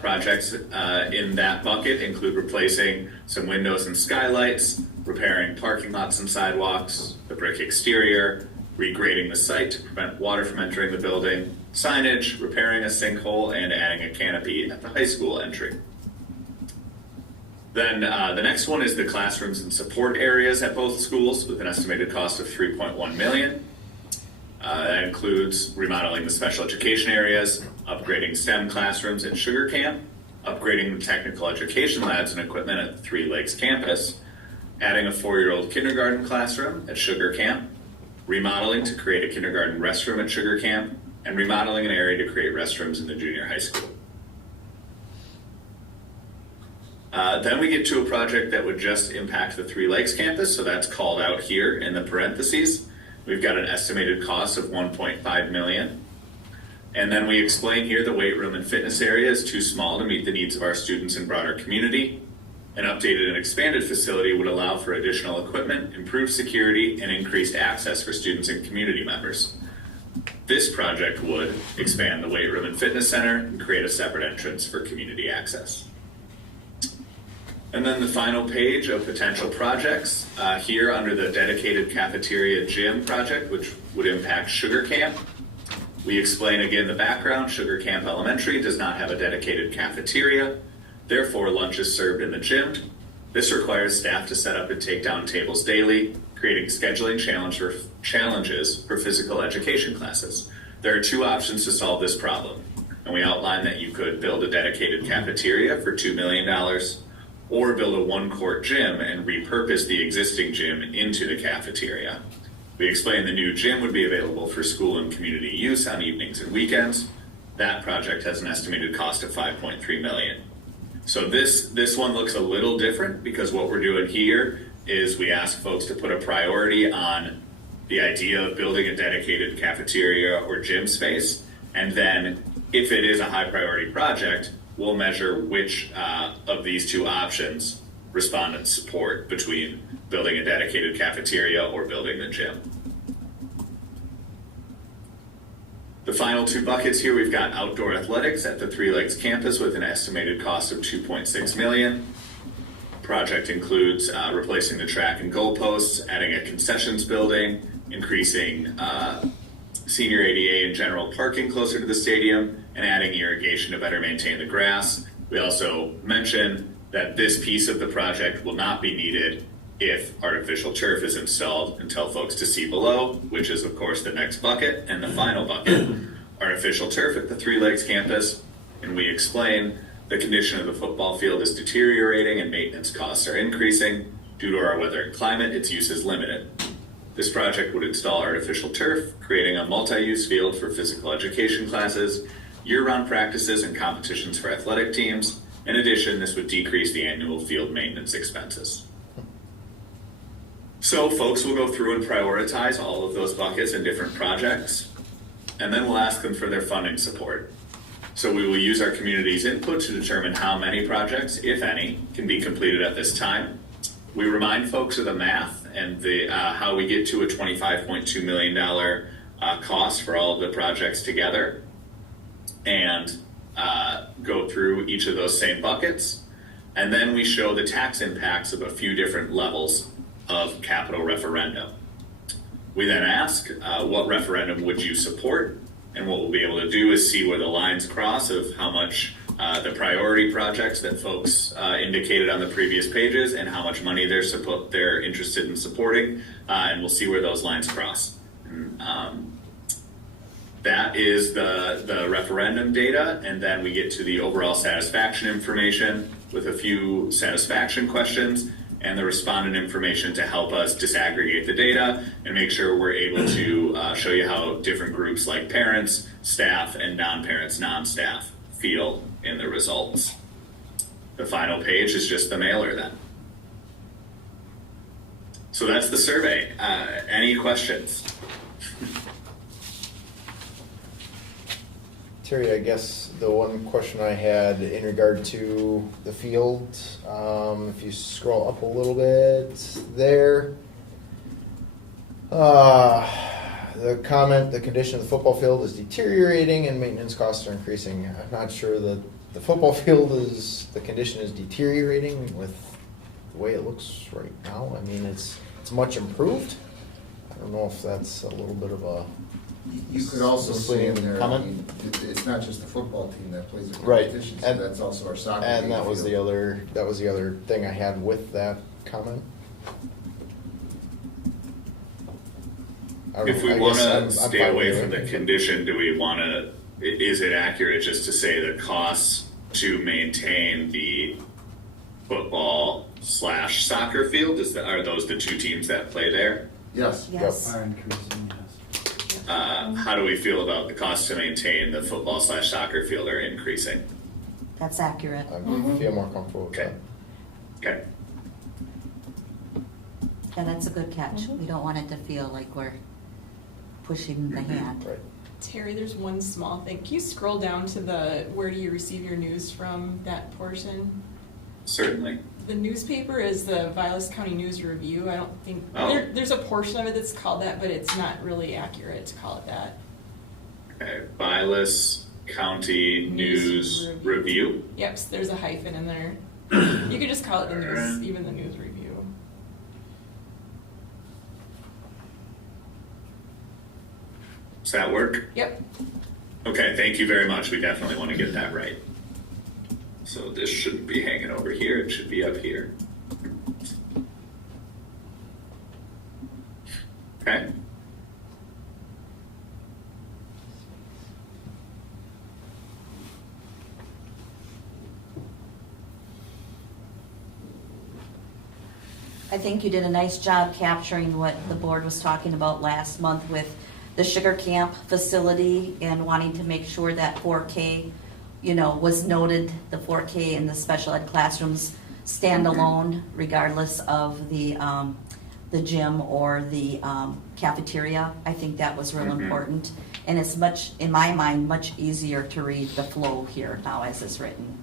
Projects in that bucket include replacing some windows and skylights, repairing parking lots and sidewalks, the brick exterior, regrading the site to prevent water from entering the building, signage, repairing a sinkhole, and adding a canopy at the high school entry. Then the next one is the classrooms and support areas at both schools with an estimated cost of $3.1 million. That includes remodeling the special education areas, upgrading STEM classrooms at Sugar Camp, upgrading the technical education labs and equipment at the Three Lakes campus, adding a 4-year-old kindergarten classroom at Sugar Camp, remodeling to create a kindergarten restroom at Sugar Camp, and remodeling an area to create restrooms in the junior high school. Then we get to a project that would just impact the Three Lakes campus, so that's called out here in the parentheses. We've got an estimated cost of $1.5 million. And then we explain here the weight room and fitness area is too small to meet the needs of our students and broader community. An updated and expanded facility would allow for additional equipment, improved security, and increased access for students and community members. This project would expand the weight room and fitness center and create a separate entrance for community access. And then the final page of potential projects here under the dedicated cafeteria gym project, which would impact Sugar Camp. We explain again the background. Sugar Camp Elementary does not have a dedicated cafeteria. Therefore, lunch is served in the gym. This requires staff to set up and take down tables daily, creating scheduling challenges for physical education classes. There are two options to solve this problem, and we outline that you could build a dedicated cafeteria for $2 million, or build a one-court gym and repurpose the existing gym into the cafeteria. We explain the new gym would be available for school and community use on evenings and weekends. That project has an estimated cost of $5.3 million. So this one looks a little different because what we're doing here is we ask folks to put a priority on the idea of building a dedicated cafeteria or gym space. And then if it is a high priority project, we'll measure which of these two options respondents support between building a dedicated cafeteria or building the gym. The final two buckets here, we've got outdoor athletics at the Three Lakes campus with an estimated cost of $2.6 million. Project includes replacing the track and goalposts, adding a concessions building, increasing senior ADA and general parking closer to the stadium, and adding irrigation to better maintain the grass. We also mention that this piece of the project will not be needed if artificial turf is installed and tell folks to see below, which is of course the next bucket and the final bucket, artificial turf at the Three Lakes campus. And we explain the condition of the football field is deteriorating and maintenance costs are increasing. Due to our weather and climate, its use is limited. This project would install artificial turf, creating a multi-use field for physical education classes, year-round practices and competitions for athletic teams. In addition, this would decrease the annual field maintenance expenses. So folks will go through and prioritize all of those buckets and different projects, and then we'll ask them for their funding support. So we will use our community's input to determine how many projects, if any, can be completed at this time. We remind folks of the math and the how we get to a $25.2 million cost for all of the projects together, and go through each of those same buckets. And then we show the tax impacts of a few different levels of capital referendum. We then ask, what referendum would you support? And what we'll be able to do is see where the lines cross of how much the priority projects that folks indicated on the previous pages and how much money they're interested in supporting, and we'll see where those lines cross. That is the referendum data, and then we get to the overall satisfaction information with a few satisfaction questions and the respondent information to help us disaggregate the data and make sure we're able to show you how different groups like parents, staff, and non-parents, non-staff feel in the results. The final page is just the mailer then. So that's the survey. Any questions? Terry, I guess the one question I had in regard to the field, if you scroll up a little bit there, the comment, the condition of the football field is deteriorating and maintenance costs are increasing. I'm not sure that the football field the condition is deteriorating with the way it looks right now. I mean, it's much improved. I don't know if that's a little bit of a You could also say in there, I comment. mean, it's not just the football team that plays the Right. competition, so And- that's also our soccer. And league that was field. the other thing I had with that comment. I don't If know, we I want guess to I'm stay fine away with from it. the condition, do we want to, is it accurate just to say the costs to maintain the football/soccer field? Are those the two teams that play there? Yes. Yes. Are increasing, yes. How do we feel about the cost to maintain the football/soccer field are increasing? That's accurate. I feel more comfortable with Okay. that. Okay. And that's a good catch. We don't want it to feel like we're pushing the hand. Right. Terry, there's one small thing. Can you scroll down to the where do you receive your news from, that portion? Certainly. The newspaper is the Vilas County News Review. I don't think, Oh. there's a portion of it that's called that, but it's not really accurate to call it that. Okay. Vilas County News Review. Yep, so there's a hyphen in there. You could just call it the news, even the news review. Does that work? Yep. Okay, thank you very much. We definitely want to get that right. So this shouldn't be hanging over here. It should be up here. Okay. I think you did a nice job capturing what the board was talking about last month with the Sugar Camp facility and wanting to make sure that 4K, was noted, the 4K in the special ed classrooms stand alone regardless of the gym or the cafeteria. I think that was real important. And it's much, in my mind, much easier to read the flow here now as it's written.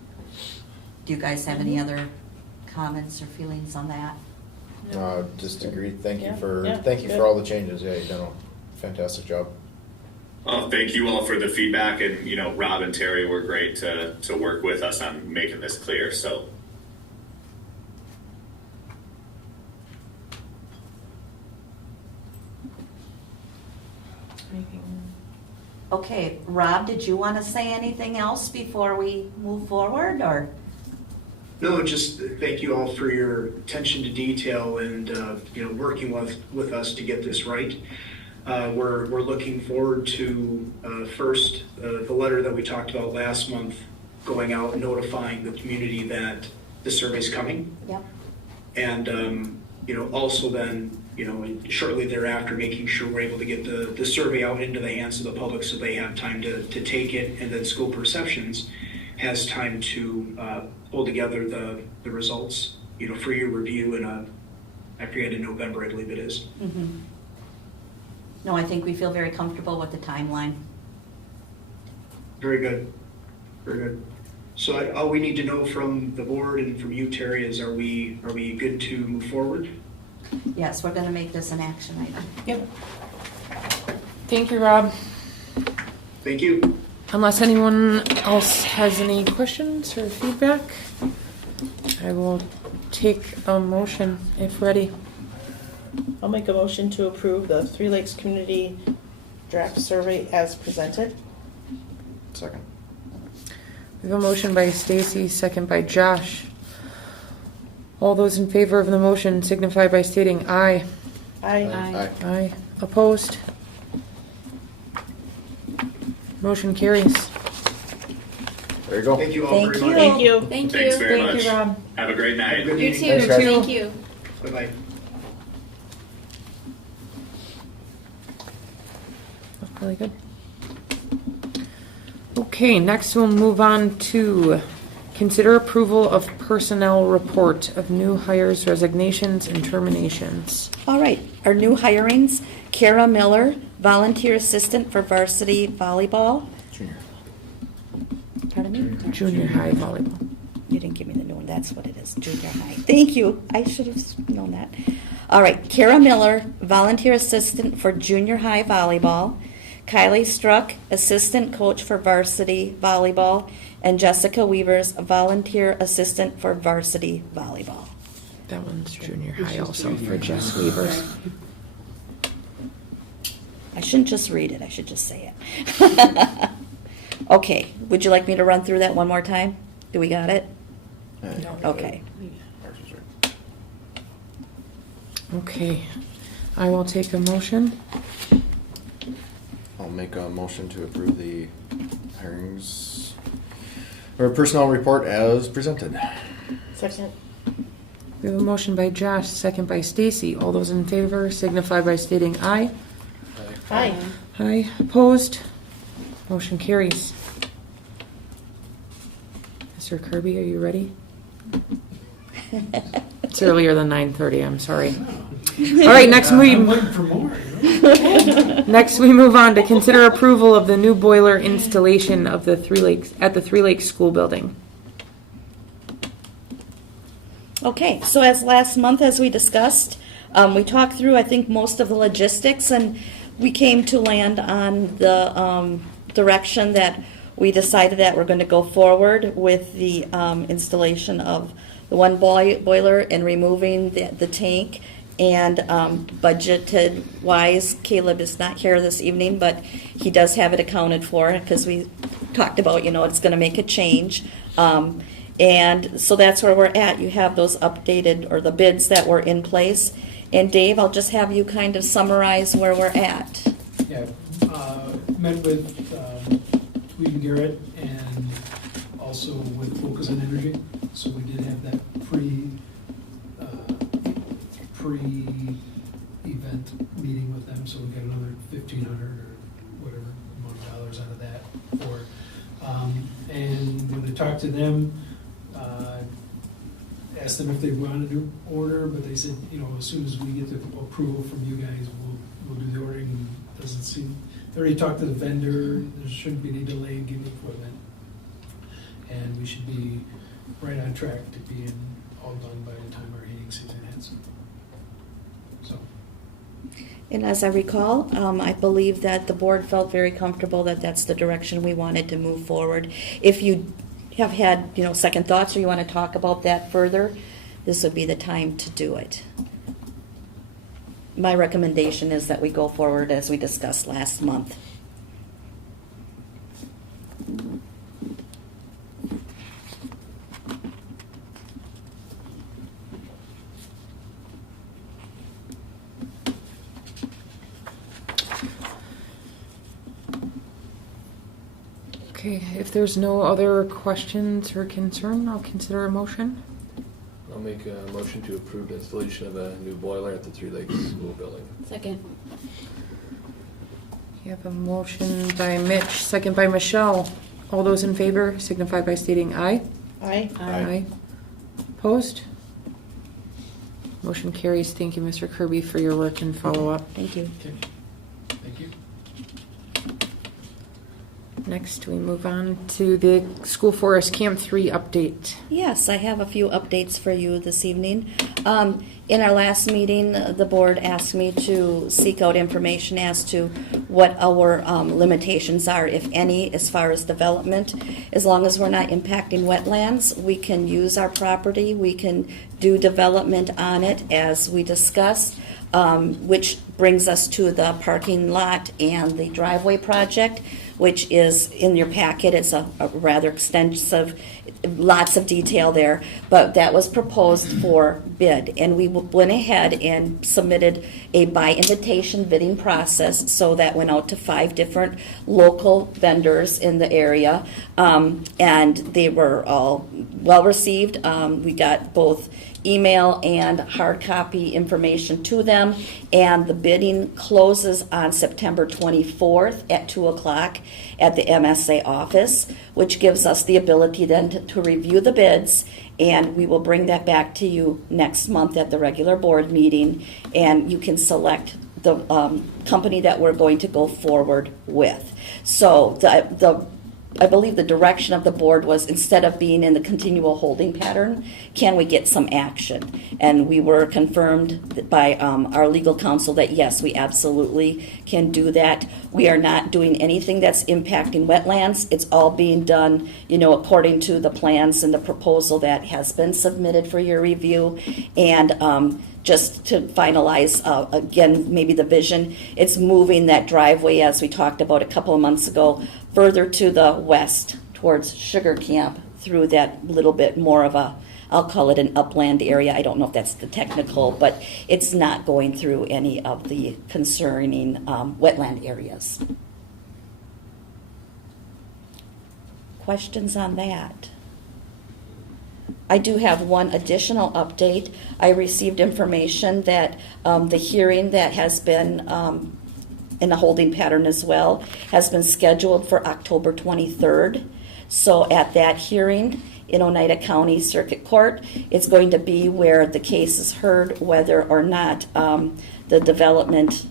Do you guys have any other comments or feelings on that? Just agree. Thank you Yeah, for yeah, thank you good. for all the changes. Yeah, you've done a fantastic job. Well, thank you all for the feedback, and Rob and Terry were great to work with us on making this clear. So, Okay, Rob, did you want to say anything else before we move forward, or? No, just thank you all for your attention to detail and, working with us to get this right. We're looking forward to, first, the letter that we talked about last month, going out notifying the community that the survey's coming. Yep. And, also then, shortly thereafter, making sure we're able to get the survey out into the hands of the public so they have time to take it, and then School Perceptions has time to pull together the results, for your review I forget, in November, I believe it is. Mhm. No, I think we feel very comfortable with the timeline. Very good, very good. So all we need to know from the board and from you, Terry, is are we good to move forward? Yes, we're gonna make this an action item. Yep. Thank you, Rob. Thank you. Unless anyone else has any questions or feedback, I will take a motion if ready. I'll make a motion to approve the Three Lakes Community Draft Survey as presented. Second. We have a motion by Stacy, second by Josh. All those in favor of the motion signify by stating aye. Aye. Aye. Opposed? Motion carries. There you go. Thank you all very much. Thank you. Thank you. Thanks very Thank much. you, Rob. Have a great night. Have a good You evening. too. Thanks, guys. Thank you. Bye-bye. That's really good. Okay, next we'll move on to consider approval of personnel report of new hires, resignations, and terminations. All right, our new hirings, Kara Miller, volunteer assistant for varsity volleyball. Junior. Pardon me? Junior high volleyball. You didn't give me the new one, that's what it is, junior high. Thank you, I should have known that. All right, Kara Miller, volunteer assistant for junior high volleyball. Kylie Struck, assistant coach for varsity volleyball. And Jessica Weavers, volunteer assistant for varsity volleyball. That one's junior high also for Jess Weavers. I shouldn't just read it, I should just say it. Okay, would you like me to run through that one more time? Do we got it? Okay. Ours is right. Okay, I will take a motion. I'll make a motion to approve the hirings or personnel report as presented. Second. We have a motion by Josh, second by Stacy. All those in favor signify by stating aye. Aye. Aye. Opposed? Motion carries. Mr. Kirby, are you ready? It's earlier than 9:30, I'm sorry. All right, next we next we move on to consider approval of the new boiler installation of the Three Lakes School Building. Okay, so as last month, as we discussed, we talked through, I think, most of the logistics, and we came to land on the direction that we decided that we're going to go forward with the installation of the one boiler and removing the tank. And budgeted wise, Caleb is not here this evening, but he does have it accounted for because we talked about, it's going to make a change. And so that's where we're at. You have those updated or the bids that were in place. And Dave, I'll just have you kind of summarize where we're at. Yeah, met with Tweed and Garrett and also with Focus on Energy. So we did have that pre-event meeting with them, so we got another $1,500 or whatever amount of dollars out of that for it. And when I talked to them, asked them if they wanted to order, but they said, as soon as we get the approval from you guys, we'll do the ordering. Doesn't seem, they already talked to the vendor, there shouldn't be any delay in getting the equipment. And we should be right on track to being all done by the time our heating season ends. So. And as I recall, I believe that the board felt very comfortable that that's the direction we wanted to move forward. If you have had, second thoughts or you want to talk about that further, this would be the time to do it. My recommendation is that we go forward as we discussed last month. Okay, if there's no other questions or concern, I'll consider a motion. I'll make a motion to approve the installation of a new boiler at the Three Lakes School Building. Second. You have a motion by Mitch, second by Michelle. All those in favor signify by stating aye. Aye. Aye. Opposed? Motion carries. Thank you, Mr. Kirby, for your work and follow-up. Thank you. Okay. Thank you. Next, we move on to the School Forest Camp 3 update. Yes, I have a few updates for you this evening. In our last meeting, the board asked me to seek out information as to what our limitations are, if any, as far as development. As long as we're not impacting wetlands, we can use our property, we can do development on it as we discussed. which brings us to the parking lot and the driveway project, which is in your packet. It's a rather extensive, lots of detail there, but that was proposed for bid. And we went ahead and submitted a by invitation bidding process, so that went out to 5 different local vendors in the area. And they were all well received. We got both email and hard copy information to them, and the bidding closes on September 24th at 2 o'clock at the MSA office, which gives us the ability then to review the bids, and we will bring that back to you next month at the regular board meeting, and you can select the company that we're going to go forward with. So I believe the direction of the board was, instead of being in the continual holding pattern, can we get some action? And we were confirmed by our legal counsel that yes, we absolutely can do that. We are not doing anything that's impacting wetlands. It's all being done, according to the plans and the proposal that has been submitted for your review. And just to finalize, again, maybe the vision, it's moving that driveway, as we talked about a couple of months ago, further to the west towards Sugar Camp through that little bit more of a, I'll call it an upland area. I don't know if that's the technical, but it's not going through any of the concerning wetland areas. Questions on that? I do have one additional update. I received information that the hearing that has been in a holding pattern as well has been scheduled for October 23rd. So at that hearing in Oneida County Circuit Court, it's going to be where the case is heard, whether or not the development,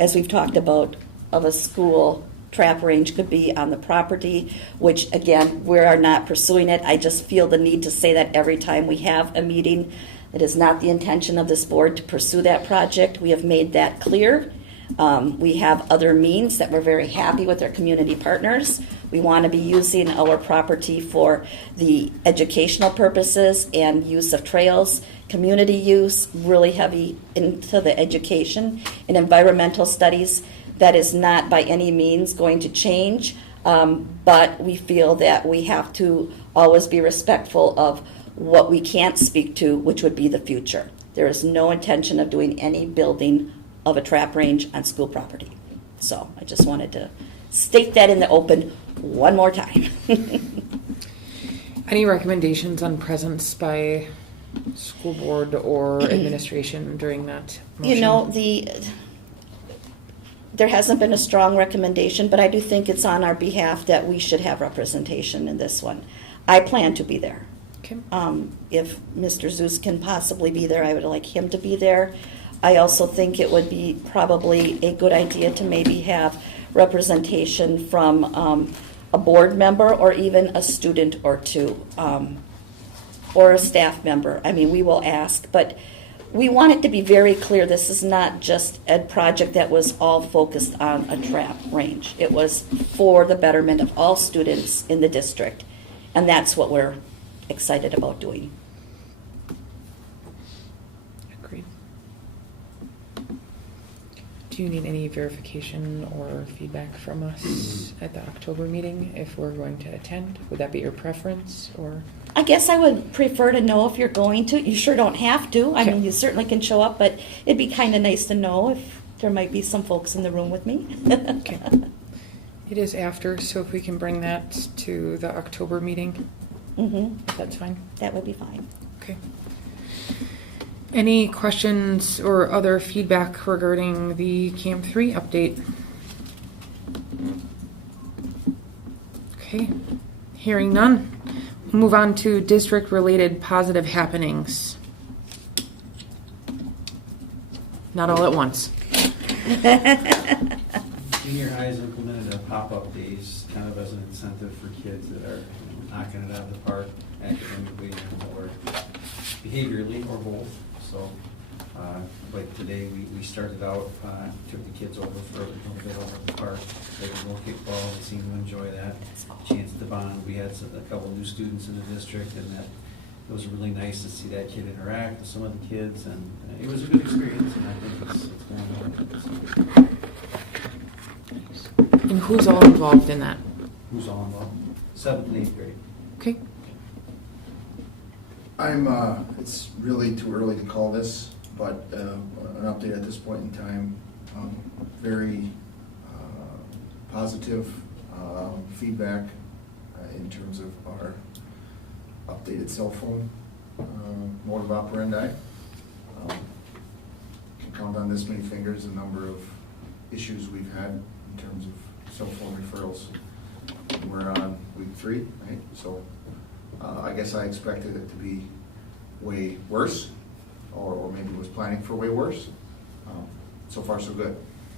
as we've talked about, of a school trap range could be on the property, which again, we are not pursuing it. I just feel the need to say that every time we have a meeting. It is not the intention of this board to pursue that project. We have made that clear. We have other means that we're very happy with our community partners. We want to be using our property for the educational purposes and use of trails, community use, really heavy into the education and environmental studies. That is not by any means going to change, but we feel that we have to always be respectful of what we can't speak to, which would be the future. There is no intention of doing any building of a trap range on school property. So I just wanted to state that in the open one more time. Any recommendations on presence by school board or administration during that motion? There hasn't been a strong recommendation, but I do think it's on our behalf that we should have representation in this one. I plan to be there. Okay. If Mr. Zeus can possibly be there, I would like him to be there. I also think it would be probably a good idea to maybe have representation from a board member or even a student or two, or a staff member. I mean, we will ask, but we want it to be very clear this is not just a project that was all focused on a trap range. It was for the betterment of all students in the district, and that's what we're excited about doing. Agreed. Do you need any verification or feedback from us at the October meeting if we're going to attend? Would that be your preference, or? I guess I would prefer to know if you're going to. You sure don't have to. I mean, you certainly can show up, but it'd be kind of nice to know if there might be some folks in the room with me. Okay. It is after, so if we can bring that to the October meeting, that's fine. That would be fine. Okay. Any questions or other feedback regarding the Camp 3 update? Okay. Hearing none. Move on to district-related positive happenings. Not all at once. Junior high's implemented a pop-up days kind of as an incentive for kids that are knocking it out of the park academically or behaviorally or both. So, like today, we started out, took the kids over for a little bit over at the park. They could go kickball, they seemed to enjoy that. Chance to bond. We had a couple new students in the district, and that it was really nice to see that kid interact with some of the kids, and it was a good experience, and I think it's going well. And who's all involved in that? Who's all involved? 7th and 8th grade. Okay. It's really too early to call this, but an update at this point in time. Very positive feedback in terms of our updated cell phone mode of operandi. Can count on this many fingers the number of issues we've had in terms of cell phone referrals. We're on week 3, right? So I guess I expected it to be way worse, or maybe was planning for way worse. So far, so good.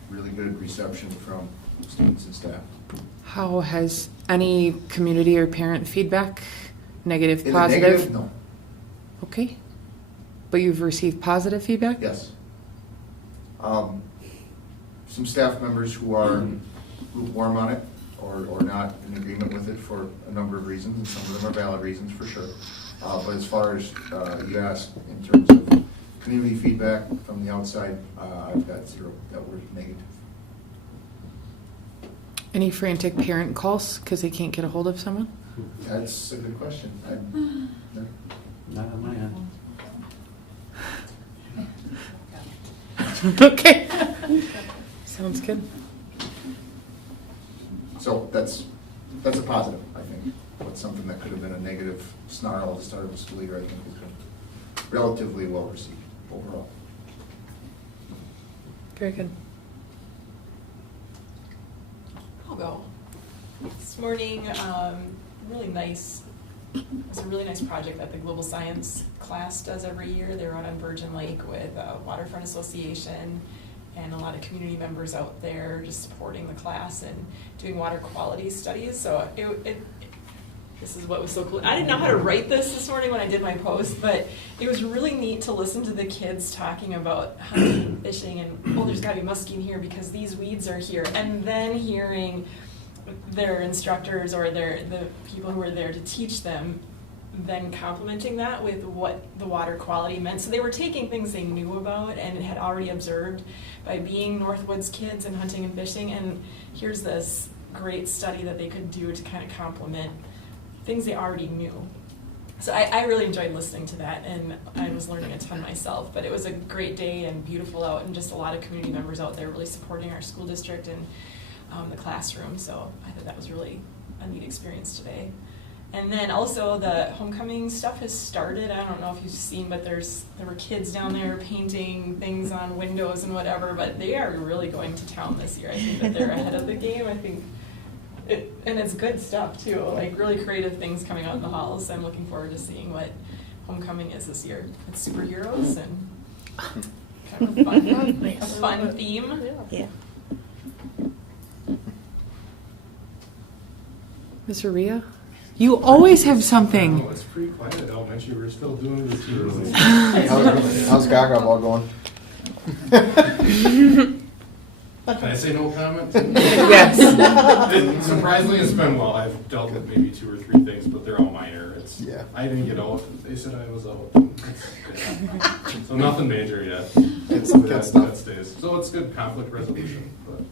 Really good reception from students and staff. How has any community or parent feedback, negative, In the positive? negative, no. Okay. But you've received positive feedback? Yes. Some staff members who are lukewarm on it or not in agreement with it for a number of reasons, and some of them are valid reasons for sure. But as far as you asked in terms of community feedback from the outside, I've got 0 that were negative. Any frantic parent calls because they can't get a hold of someone? That's a good question. No. Not on my end. Okay. Sounds good. So that's a positive, I think. But something that could have been a negative snarl at the start of the school year, I think has been relatively well received overall. Very good. I'll go. This morning, really nice. It's a really nice project that the Global Science class does every year. They're out on Virgin Lake with Waterfront Association and a lot of community members out there just supporting the class and doing water quality studies. So this is what was so cool. I didn't know how to write this morning when I did my post, but it was really neat to listen to the kids talking about hunting and fishing and, oh, there's got to be muskie in here because these weeds are here. And then hearing their instructors or the people who were there to teach them, then complementing that with what the water quality meant. So they were taking things they knew about and had already observed by being Northwoods kids and hunting and fishing. And here's this great study that they could do to kind of complement things they already knew. So I really enjoyed listening to that, and I was learning a ton myself. But it was a great day and beautiful out, and just a lot of community members out there really supporting our school district and the classroom. So I thought that was really a neat experience today. And then also the homecoming stuff has started. I don't know if you've seen, but there were kids down there painting things on windows and whatever, but they are really going to town this year. I think that they're ahead of the game. I think and it's good stuff too, like really creative things coming out in the halls. I'm looking forward to seeing what homecoming is this year. It's superheroes and kind of a fun theme. Yeah. Mr. Rhea? You always have something. Oh, it's pretty quiet out. I you were still doing the routines. How's Gaga ball going? Can I say no comment? Yes. Surprisingly, it's been well. I've dealt with maybe 2 or 3 things, but they're all minor. I didn't get out. They said I was out. So nothing major yet. That stays. So it's good conflict resolution, but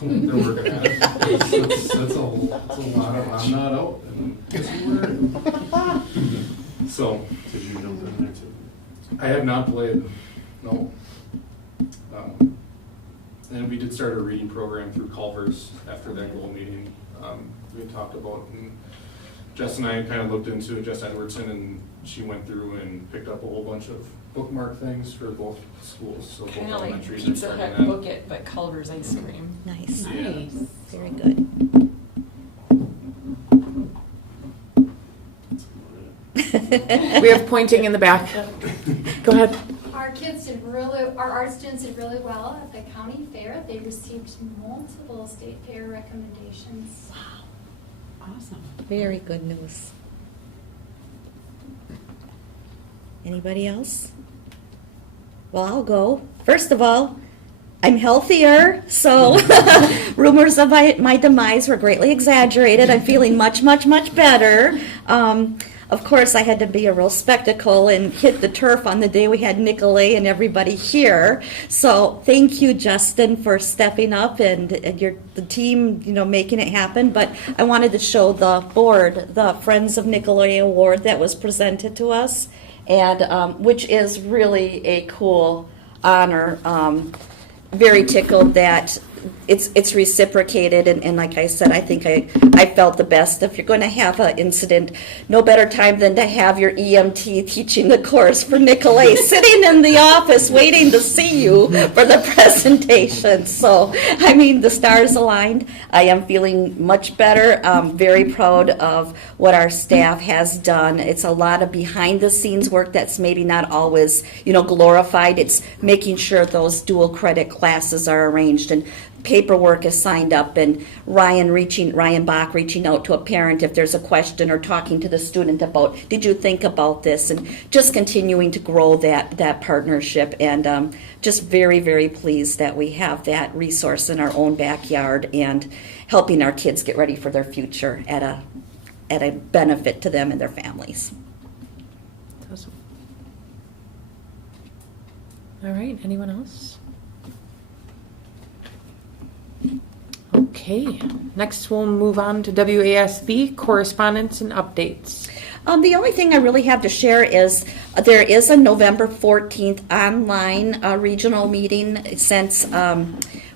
they're working at it. It's a lot of I'm not out. And guess you were. So did you jump in there too? I have not played. No. And we did start a reading program through Culver's after that goal meeting. We had talked about, and Jess and I kind of looked into it, Jess Edwardson, and she went through and picked up a whole bunch of bookmark things for both schools. So Kind both of like elementaries are Pizza starting Hut that. Book It, but Culver's ice cream. Nice. Yeah. Nice. Very good. We have pointing in the back. Go ahead. Our art students did really well at the county fair. They received multiple state fair recommendations. Wow. Awesome. Very good news. Anybody else? Well, I'll go. First of all, I'm healthier, so rumors of my demise were greatly exaggerated. I'm feeling much, much, much better. of course, I had to be a real spectacle and hit the turf on the day we had Nicolay and everybody here. So thank you, Justin, for stepping up and the team, making it happen. But I wanted to show the board the Friends of Nicolay Award that was presented to us, and which is really a cool honor. Very tickled that it's reciprocated, and like I said, I think I felt the best. If you're going to have an incident, no better time than to have your EMT teaching the course for Nicolay sitting in the office waiting to see you for the presentation. So, I mean, the stars aligned. I am feeling much better. Very proud of what our staff has done. It's a lot of behind the scenes work that's maybe not always, glorified. It's making sure those dual credit classes are arranged and paperwork is signed up, and Ryan Bach reaching out to a parent if there's a question, or talking to the student about, did you think about this, and just continuing to grow that partnership, and just very, very pleased that we have that resource in our own backyard and helping our kids get ready for their future at a benefit to them and their families. Awesome. All right, anyone else? Okay, next we'll move on to WASB, correspondence and updates. The only thing I really have to share is there is a November 14th online regional meeting, since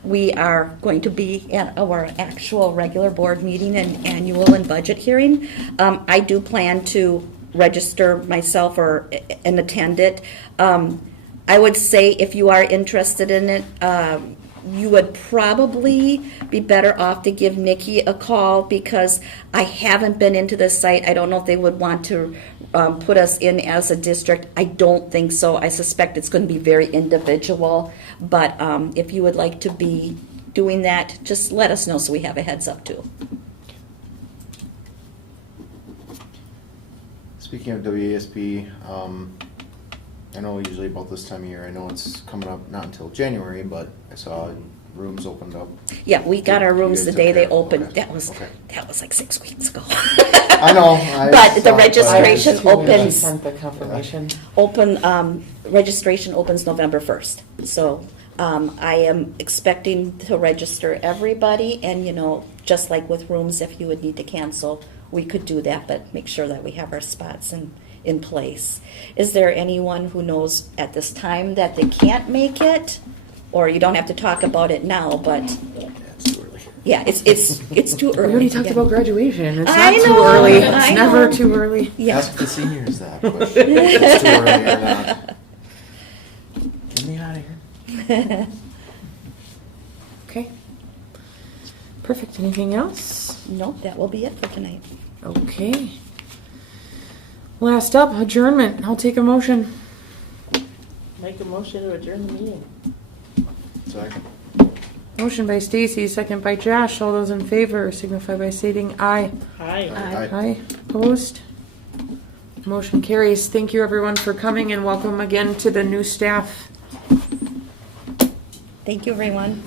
we are going to be at our actual regular board meeting and annual and budget hearing. I do plan to register myself and attend it. I would say if you are interested in it, you would probably be better off to give Nikki a call, because I haven't been into the site. I don't know if they would want to put us in as a district. I don't think so. I suspect it's going to be very individual. But if you would like to be doing that, just let us know so we have a heads up too. Speaking of WASB, I know usually about this time of year, I know it's coming up not until January, but I saw rooms opened up. Yeah, we got our rooms You the guys day took they care of it. opened. Okay. That was like 6 weeks ago. I know. But the registration opens. Sent the confirmation. Registration opens November 1st. So I am expecting to register everybody, and just like with rooms, if you would need to cancel, we could do that, but make sure that we have our spots in place. Is there anyone who knows at this time that they can't make it? Or you don't have to talk about it now, but it's too early. Yeah, it's too early. We already talked about graduation. It's I not know, too early. It's I never know. too early. Yeah. Ask the seniors that, but it's too early or not. Get me out of here. Okay. Perfect. Anything else? No, that will be it for tonight. Okay. Last up, adjournment. I'll take a motion. Make a motion to adjourn the meeting. Second. Motion by Stacy, second by Josh. All those in favor signify by stating aye. Aye. Aye. Opposed? Motion carries. Thank you everyone for coming, and welcome again to the new staff. Thank you, everyone.